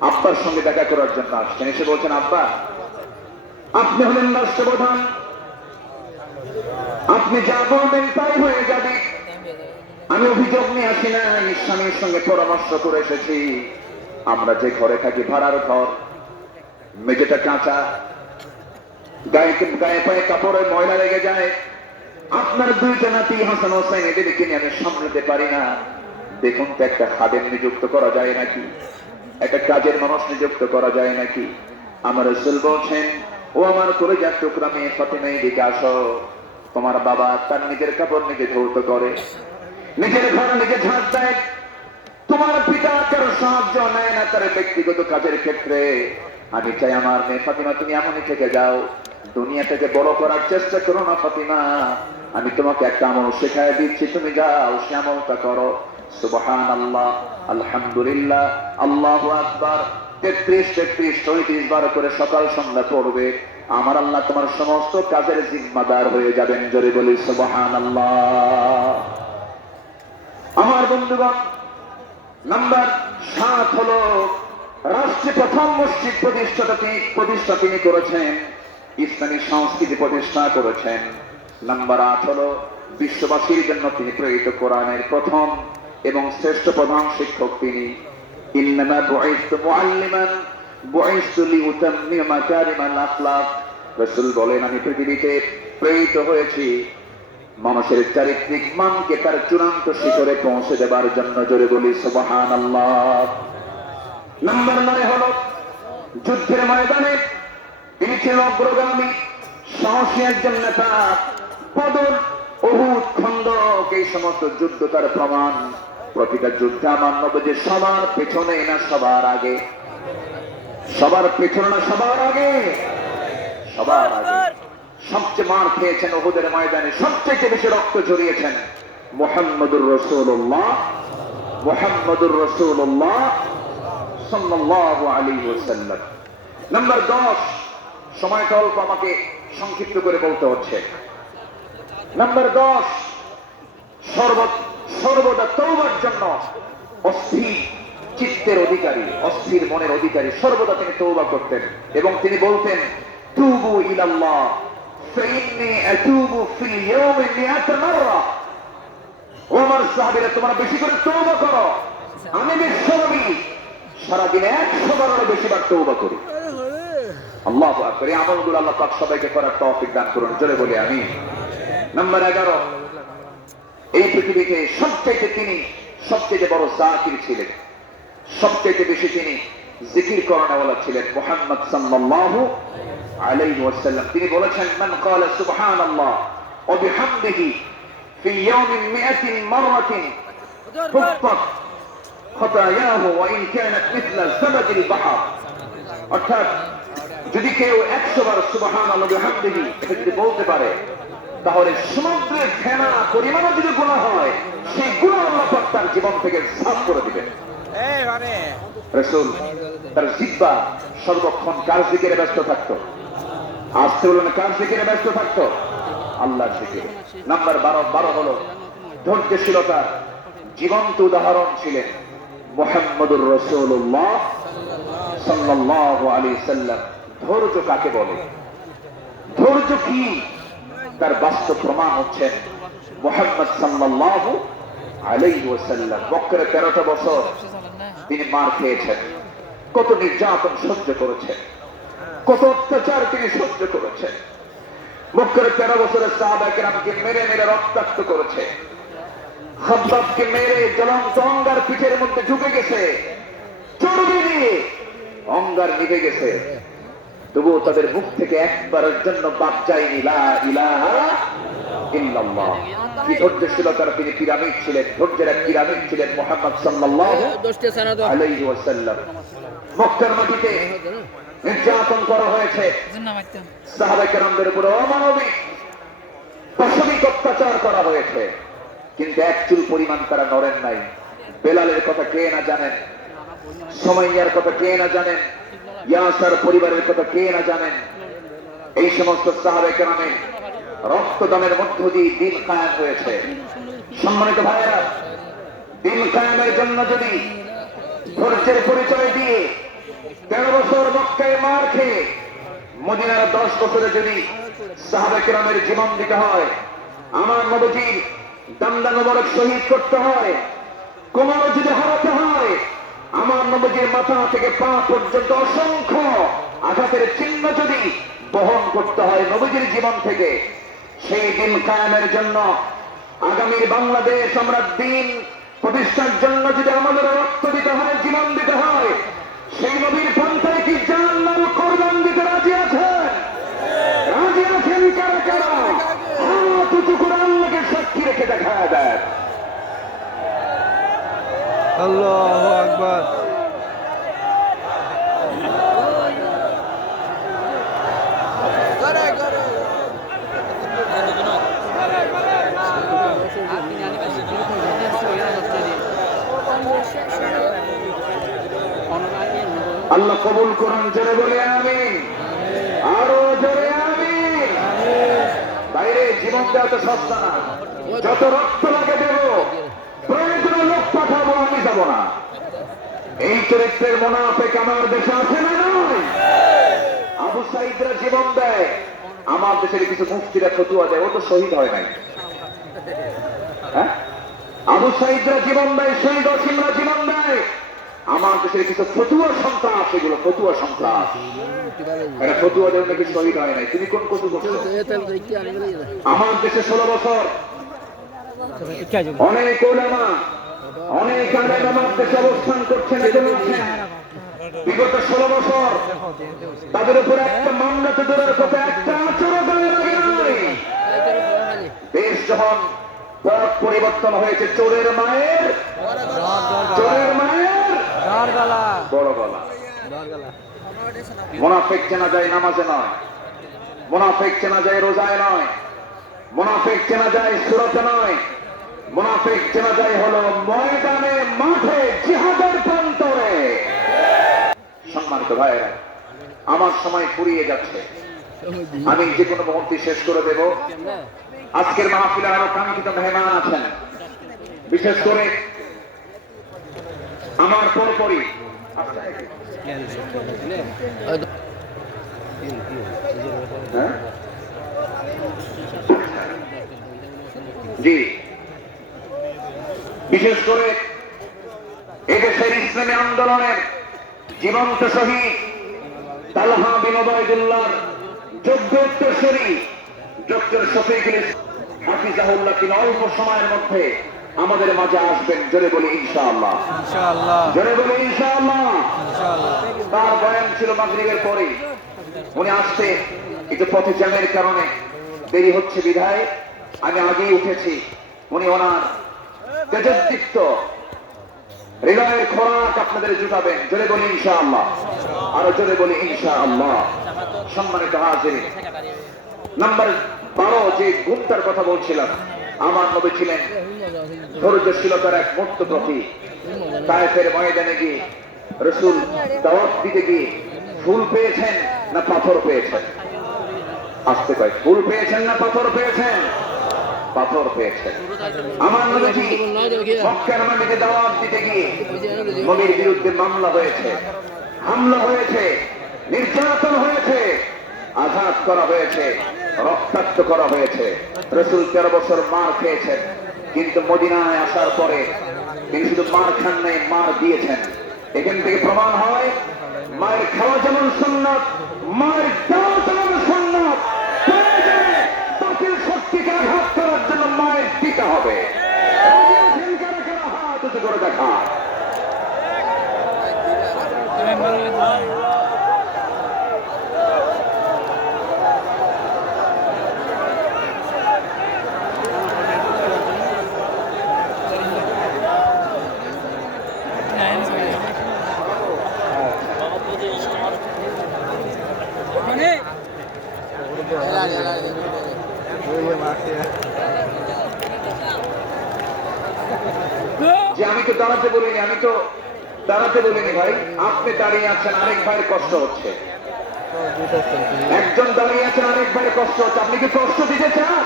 আব্বার সঙ্গে দেখা করার জন্য আসছেন। এসে বলছেন, আব্বা, আপনি হলেন রাষ্ট্রপ্রধান, আপনি যা বলবেন তাই হয়ে যাবে। আমি অভিযোগ নিয়ে আসি না, স্বামীর সঙ্গে পরামর্শ করে এসেছি। আমরা যে ঘরে থাকি ভাড়ার ঘর, মেঝেটা কাঁচা, গায়ে পায়ে কাপড়ে ময়লা লেগে যায়। আপনার 2টা নাতি হাসান হোসেন, এদেরকে নিয়ে আমি সামলাতে পারি না। দেখুন তো একটা খাদেম নিযুক্ত করা যায় নাকি, একটা কাজের মানুষ নিযুক্ত করা যায় নাকি। আমার রাসূল বলছেন, ও আমার কলিজার টুকরা মেয়ে ফাতিমা, এদিকে আসো। তোমার বাবা তার নিজের কাপড় নিজে ধৌত করে, নিজের ঘর নিজে ঝাঁট দেয়। তোমার পিতা কারো সাহায্য নেয় না তার ব্যক্তিগত কাজের ক্ষেত্রে। আমি চাই আমার মেয়ে ফাতিমা তুমি এমনই থেকে যাও, দুনিয়া থেকে বড় করার চেষ্টা করো না ফাতিমা। আমি তোমাকে একটা আমল শেখায় দিচ্ছি, তুমি যাও সে আমলটা করো। সুবহানাল্লাহ, আলহামদুলিল্লাহ, আল্লাহু আকবার 33 বার করে সকাল সন্ধ্যা পড়বে। আমার আল্লাহ তোমার সমস্ত কাজের জিম্মাদার হয়ে যাবেন। জোরে বলি সুবহানাল্লাহ। আমার বন্ধুগণ, নাম্বার 7 হলো রাষ্ট্রে প্রথম মসজিদ প্রতিষ্ঠা তিনি করেছেন, ইসলামী সংস্কৃতি প্রতিষ্ঠা করেছেন। নাম্বার 8 হলো বিশ্ববাসীর জন্য তিনি প্রেরিত কোরআনের প্রথম এবং শ্রেষ্ঠ প্রধান শিক্ষক তিনি। ইন্নামা বুইসতু মুআল্লিমান বুইসতু লিউতাম্মিমা মাকারিমাল আখলাক। রাসূল বলেন, আমি পৃথিবীতে প্রেরিত হয়েছি মানুষের চারিত্রিক মানকে তার চূড়ান্ত শিখরে পৌঁছে দেবার জন্য। জোরে বলি সুবহানাল্লাহ। নাম্বার 9 হলো যুদ্ধের ময়দানে তিনি ছিলেন অগ্রগামী, সাহসী একজন নেতা। বদর, উহুদ, খন্দক, এই সমস্ত যুদ্ধ তার প্রমাণ। প্রতিটা যুদ্ধে আমার নবী সবার পেছনে না সবার আগে, সবার পেছনে না সবার আগে, সবার আগে। সবচেয়ে মার খেয়েছেন উহুদের ময়দানে, সবচেয়ে বেশি রক্ত ঝরিয়েছেন মুহাম্মদুর রাসূলুল্লাহ, মুহাম্মদুর রাসূলুল্লাহ সাল্লাল্লাহু আলাইহি ওয়াসাল্লাম। নাম্বার 10, সময়টা অল্প, আমাকে সংক্ষিপ্ত করে বলতে হচ্ছে। নাম্বার 10, সর্বদা তওবার জন্য অস্থির চিত্তের অধিকারী, অস্থির মনের অধিকারী। সর্বদা তিনি তওবা করতেন এবং তিনি বলতেন, তুবু ইলাল্লাহ ফাইন্নী আতুবু ফিল ইয়াউমি 100 মাররা। ও আমার সাহাবীরা, তোমরা বেশি করে তওবা করো। আমি বিশ্বনবী সারাদিনে 100 বারেরও বেশি বার তওবা করি। আল্লাহু আকবার। এই আমলগুলো আল্লাহ পাক সবাইকে করার তৌফিক দান করুন, জোরে বলি আমিন। নাম্বার 11, এই পৃথিবীতে সবচেয়ে বড় জাকির ছিলেন, সবচেয়ে বেশি তিনি জিকির করানোওয়ালা ছিলেন মুহাম্মদ সাল্লাল্লাহু আলাইহি ওয়াসাল্লাম। তিনি বলেছেন, মান ক্বালা সুবহানাল্লাহ ওয়া বিহামদিহি ফি ইয়াউমিন 100 মাররাতিন হুফফাত খাতায়াহু ওয়া ইন কানাত মিথলা জাবাদিল বাহর। অর্থাৎ যদি কেউ 100 বার সুবহানাল্লাহ ওয়া বিহামদিহি এটা যদি বলতে পারে, তাহলে সমুদ্রের ফেনা পরিমাণে যদি গুনাহ হয়, সেই গুনাহ আল্লাহ পাক তার জীবন থেকে সাফ করে দিবেন। রাসূল তার জিহ্বা সর্বক্ষণ কার জিকিরে ব্যস্ত থাকতো? আসতে বলুন, কার জিকিরে ব্যস্ত থাকতো? আল্লাহর জিকিরে। নাম্বার 12 হলো ধৈর্যশীলতার জীবন্ত উদাহরণ ছিলেন মুহাম্মদুর রাসূলুল্লাহ সাল্লাল্লাহু আলাইহি সাল্লাম। ধৈর্য কাকে বলে? ধৈর্য কি? তার বাস্তব প্রমাণ হচ্ছেন মুহাম্মদ সাল্লাল্লাহু আলাইহি ওয়াসাল্লাম। বকরে 13টা বছর তিনি মার খেয়েছেন, কত নির্যাতন সহ্য করেছেন, কত অত্যাচার তিনি সহ্য করেছেন। বকরে 13 বছরের সাহাবায়ে কেরামকে মেরে মেরে রক্তাক্ত করেছে। খাব্বাবকে মেরে জ্বলন্ত অঙ্গার পিঠের মধ্যে ঢুকে গেছে, চর্বি দিয়ে অঙ্গার নিভে গেছে, তবুও তাদের মুখ থেকে একবারের জন্য বাদ যায়নি লা ইলাহা ইল্লাল্লাহ। কি ধৈর্যশীলতার তিনি পিরামিড ছিলেন, ধৈর্যের এক পিরামিড ছিলেন মুহাম্মদ সাল্লাল্লাহু আলাইহি ওয়াসাল্লাম। মক্কার মাটিতে নির্যাতন করা হয়েছে সাহাবায়ে কেরামদের উপর, অমানবিক পাশবিক অত্যাচার করা হয়েছে, কিন্তু এক চুল পরিমাণ তারা নড়েন নাই। বেলালের কথা কে না জানেন, সুমাইয়ার কথা কে না জানেন, ইয়াসার পরিবারের কথা কে না জানেন। এই সমস্ত সাহাবায়ে কেরামের রক্তদানের মধ্য দিয়ে দিন কায়েম হয়েছে। সম্মানিত ভাইয়েরা, দিন কায়েমের জন্য যদি ধৈর্যের পরিচয় দিয়ে 13 বছর মক্কায় মার খেয়ে মদিনার 10 বছরে যদি সাহাবায়ে কেরামের জীবন দিতে হয়, আমার নবীজির দামদা মোবারক শহীদ করতে হয়, কোমর যদি হারাতে হয়, আমার নবীজির মাথা থেকে পা পর্যন্ত অসংখ্য আঘাতের চিহ্ন যদি বহন করতে হয় নবীজির জীবন থেকে, সেই দিন কায়েমের জন্য, আগামীর বাংলাদেশ আমরা দিন প্রতিষ্ঠার জন্য যদি আমাদের রক্ত দিতে হয়, জীবন দিতে হয়, সেই নবীর পন্থায় কি জান মাল কোরবান দিতে রাজি আছেন? রাজি আছেন কারা কারা? হাত উঁচু করে আল্লাহকে সাক্ষী রেখে দেখা দেয়। আল্লাহু আকবার। আল্লাহ কবুল করুন, জোরে বলে আমিন, আরো জোরে আমিন। বাইরে জীবন দেওয়া তো সস্তা না, যত রক্ত লাগে দেব, প্রয়োজনে লোক পাঠাবো, আমি যাব না। এই চরিত্রের মুনাফিক আমার দেশে আছে না নয়? আবু সাঈদরা জীবন দেয়, আমার দেশের কিছু মুফতিরা ফতুয়া দেয়, ও তো শহীদ হয় নাই। হ্যাঁ, আবু সাঈদরা জীবন দেয়, শহীদ অসীমরা জীবন দেয়, আমার দেশের কিছু ফতুয়া সন্ত্রাস, সেগুলো ফতুয়া সন্ত্রাস। এটা ফতুয়া দেয় নাকি শহীদ হয় নাই। তুমি কোন কতু করছো? আমার দেশে 16 বছর অনেক ওলামা, অনেক আলেম আমার দেশে অবস্থান করছেন, এখন আছেন। বিগত 16 বছর তাদের উপর একটা মামলা তো দূরের কথা, একটা আচরণ গায়ে লাগে নাই। দেশ যখন পথ পরিবর্তন হয়েছে, চোরের মায়ের বড় গলা। মুনাফিক চেনা যায় নামাজে নয়, মুনাফিক চেনা যায় রোজায় নয়, মুনাফিক চেনা যায় সূরাতে নয়, মুনাফিক চেনা যায় হলো ময়দানে, মাঠে, জিহাদের প্রান্তরে। সম্মানিত ভাইয়েরা, আমার সময় ফুরিয়ে যাচ্ছে, আমি যে কোনো মুহূর্তে শেষ করে দেব। আজকের মাহফিলে আরো কাঙ্ক্ষিত মেহমান আছেন, বিশেষ করে আমার পরপরই হ্যাঁ? জি, বিশেষ করে এদেশের ইসলামী আন্দোলনের জীবন্ত শহীদ তালহা বিন উবাইদুল্লাহর যোগ্য উত্তরসূরি ডক্টর শফিকুল হাফিজাহুল্লাহ তিনি অল্প সময়ের মধ্যে আমাদের মাঝে আসবেন। জোরে বলি ইনশাআল্লাহ, ইনশাআল্লাহ, জোরে বলি ইনশাআল্লাহ। ইনশাআল্লাহ। তার বয়ান ছিল মাগরিবের পরে, উনি আসতে একটু পথে জ্যামের কারণে দেরি হচ্ছে বিধায় আমি আগেই উঠেছি। উনি ওনার তেজদীপ্ত হৃদয়ের খোরাক আপনাদের জুটাবেন। জোরে বলি ইনশাআল্লাহ, আরো জোরে বলি ইনশাআল্লাহ। সম্মানিত হাজিরিন, নাম্বার 12 যে গুণটার কথা বলছিলাম, আমার নবী ছিলেন ধৈর্যশীলতার এক মূর্ত প্রতীক। তায়েফের ময়দানে গিয়ে রাসূল দাওয়াত দিতে গিয়ে ফুল পেয়েছেন না পাথর পেয়েছেন? আসতে কয়, ফুল পেয়েছেন না পাথর পেয়েছেন? পাথর পেয়েছেন। আমার নবীজি মক্কার মাটিতে দাওয়াত দিতে গিয়ে নবীর বিরুদ্ধে মামলা হয়েছে, হামলা হয়েছে, নির্যাতন হয়েছে, আঘাত করা হয়েছে, রক্তাক্ত করা হয়েছে। রাসূল 13 বছর মার খেয়েছেন, কিন্তু মদিনায় আসার পরে তিনি শুধু মার খান নাই, মার দিয়েছেন। এখান থেকে প্রমাণ হয় মায়ের খাওয়া যেমন সুন্নাত, মায়ের দেওয়া যেমন সুন্নাত। বাতিল শক্তিকে আঘাত করার জন্য মায়ের দিতে হবে। হাত উঁচু করে দেখা। যে আমি তো দাঁড়াতে বলিনি, আমি তো দাঁড়াতে বলিনি ভাই। আপনি দাঁড়িয়ে আছেন, আরেক ভাইয়ের কষ্ট হচ্ছে। একজন দাঁড়িয়ে আছেন, আরেক ভাইয়ের কষ্ট হচ্ছে। আপনি কি কষ্ট দিতে চান?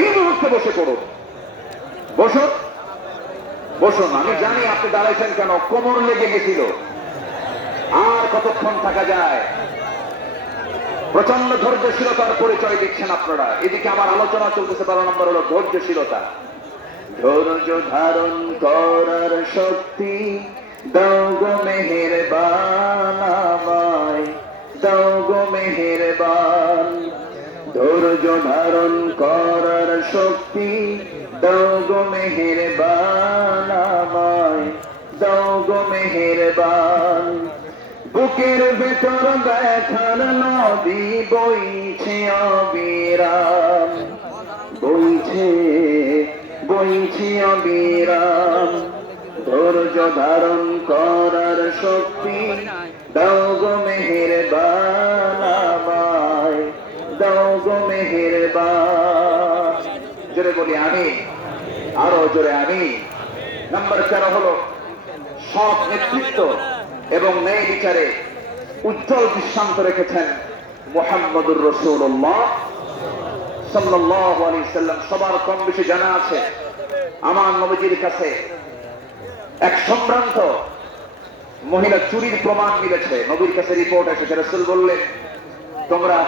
এই মুহূর্তে বসে পড়ুন, বসুন, বসুন। আমি জানি আপনি দাঁড়াইছেন কেন, কোমর লেগে গেছিল। আর কতক্ষণ থাকা যায়? প্রচন্ড ধৈর্যশীলতার পরিচয় দিচ্ছেন আপনারা। এদিকে আমার আলোচনা চলতেছে, 12 নম্বর হলো ধৈর্যশীলতা। ধৈর্য ধারণ করার শক্তি দাও গো মেহেরবান আমায়, দাও গো মেহেরবান। ধৈর্য ধারণ করার শক্তি দাও গো মেহেরবান আমায়, দাও গো মেহেরবান। বুকের ভেতর ব্যথার নদী বইছে অবিরাম, বইছে বইছে অবিরাম। ধৈর্য ধারণ করার শক্তি দাও গো মেহেরবান আমায়, দাও গো মেহেরবান। জোরে বলি আমি, আরো জোরে আমি। নাম্বার 4 হলো সৎ নেতৃত্ব এবং ন্যায় বিচারে উজ্জ্বল দৃষ্টান্ত রেখেছেন মুহাম্মদুর রাসূলুল্লাহ সাল্লাল্লাহু আলাইহি সাল্লাম। সবার কম বেশি জানা আছে, আমার নবীজির কাছে এক সম্ভ্রান্ত মহিলা চুরির প্রমাণ মিলেছে। নবীর কাছে রিপোর্ট এসেছে। রাসূল বললেন, তোমরা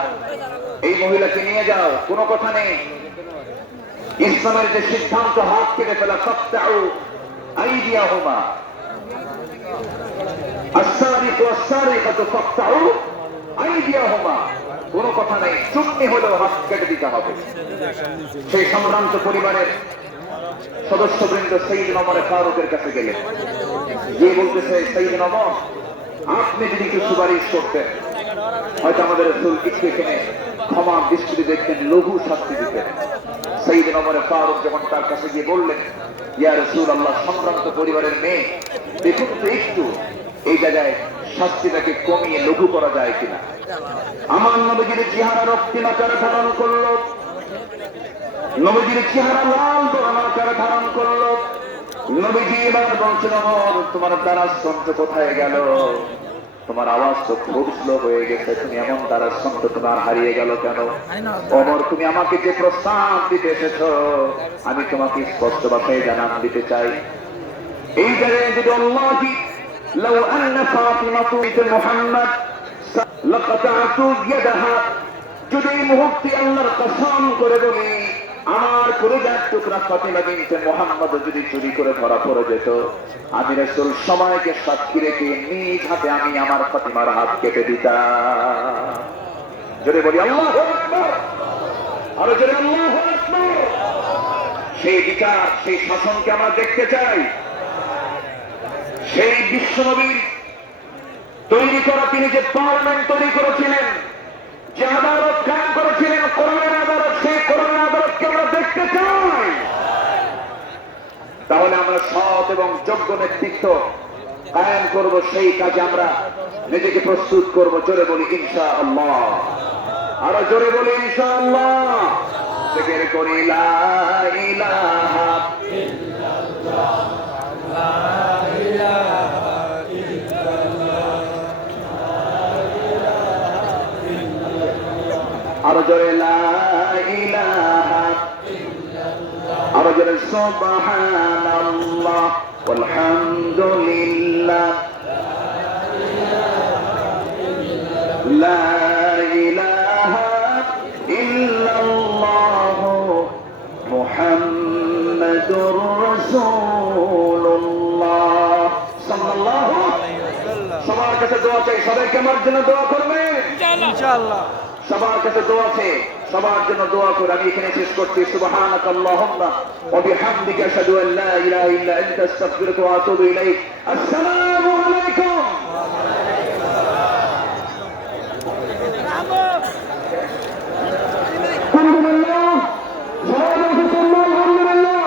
এই মহিলাকে নিয়ে যাও, কোনো কথা নেই। ইসলামের যে সিদ্ধান্ত, হাত কেটে ফেলা, ফাকতাউ আইদিয়াহুমা, আস-সারিকু ওয়াস-সারিকাতু ফাকতাউ আইদিয়াহুমা। কোনো কথা নেই, চুক্তি হলেও হাত কেটে দিতে হবে। সেই সম্ভ্রান্ত পরিবারের সদস্যবৃন্দ সাইয়েদনা ওমর ফারুকের কাছে গেলেন, যে বলতেছে, সাইয়েদনা ওমর, আপনি যদি কিছু সুপারিশ করতেন, হয়তো আমাদের রাসূল কিছু এখানে ক্ষমা দৃষ্টিতে দেখতেন, লঘু শাস্তি দিতেন। সাইয়েদনা ওমর ফারুক যখন তার কাছে গিয়ে বললেন, ইয়া রাসূলুল্লাহ, সম্ভ্রান্ত পরিবারের মেয়ে, দেখুন তো একটু এই জায়গায় শাস্তিটাকে কমিয়ে লঘু করা যায় কিনা। আমার নবীজির চেহারা রক্তিম আকারে ধারণ করলো, নবীজির চেহারা লাল বরণ আকারে ধারণ করলো। নবীজি এবার বলছেন, ওমর, তোমার দ্বারাস্তন্ত্র কোথায় গেল? তোমার আওয়াজ তো খুব স্লো হয়ে গেছে, তুমি এমন দ্বারাস্তন্ত্র তোমার হারিয়ে গেল কেন? ওমর, তুমি আমাকে যে প্রস্তাব দিতে এসেছো, আমি তোমাকে স্পষ্ট ভাষায় জানান দিতে চাই। এই জায়গায় যদি আল্লাহি লাউ আন্না ফাতিমা বিনত মুহাম্মদ লাকাতাতু ইয়াদাহা, যদি এই মুহূর্তে আল্লাহর কসম করে বলি আমার কলিজার টুকরা ফাতিমা বিনতে মুহাম্মদ যদি চুরি করে ধরা পড়ে যেত, আমি রাসূল সময়কে সাক্ষী রেখে নিজ হাতে আমি আমার ফাতিমার হাত কেটে দিতাম। যদি বলি আল্লাহু আকবার, আর যদি আল্লাহু আকবার, সেই বিচার সেই শাসনকে আমরা দেখতে চাই। সেই বিশ্বনবীর তৈরি করা, তিনি যে পার্লামেন্ট তৈরি করেছিলেন, যে আদালত কায়েম করেছিলেন, কোরআনের আদালত, সেই কোরআনের আদালতকে আমরা দেখতে চাই। তাহলে আমরা সৎ এবং যোগ্য নেতৃত্ব কায়েম করব, সেই কাজে আমরা নিজেকে প্রস্তুত করব। জোরে বলি ইনশাআল্লাহ, আরো জোরে বলি ইনশাআল্লাহ। জিকির করি লা ইলাহা ইল্লাল্লাহ, লা ইলাহা আরো জোরে লা ইলাহা ইল্লাল্লাহ, আরো জোরে সুবহানাল্লাহ ওয়ালহামদুলিল্লাহ, লা ইলাহা ইল্লাল্লাহ মুহাম্মাদুর রাসূলুল্লাহ সাল্লাল্লাহু আলাইহি ওয়াসাল্লাম। সবার কাছে দোয়া চাই, সবাইকে আমার জন্য দোয়া করবেন ইনশাআল্লাহ। সবার কাছে দোয়া আছে, সবার জন্য দোয়া করে আমি এখানে শেষ করছি। সুবহানাকা আল্লাহুম্মা ওয়া বিহামদিকা আশহাদু আল লা ইলাহা ইল্লা আনতা আস্তাগফিরুকা ওয়া আতুবু ইলাইক। আসসালামু আলাইকুম। আলহামদুলিল্লাহ, আলহামদুলিল্লাহ,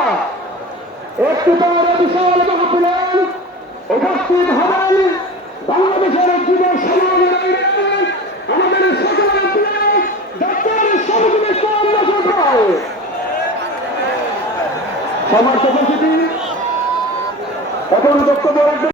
একটু পরে বিশাল মাহফিলে উপস্থিত হবেন বাংলাদেশের যুব সমাজের আমাদের সকলের প্রিয় ডক্টর শহীদুল ইসলাম মাসুদ ভাই। সমর্থ উপস্থিতি এখন বক্তব্য রাখবেন।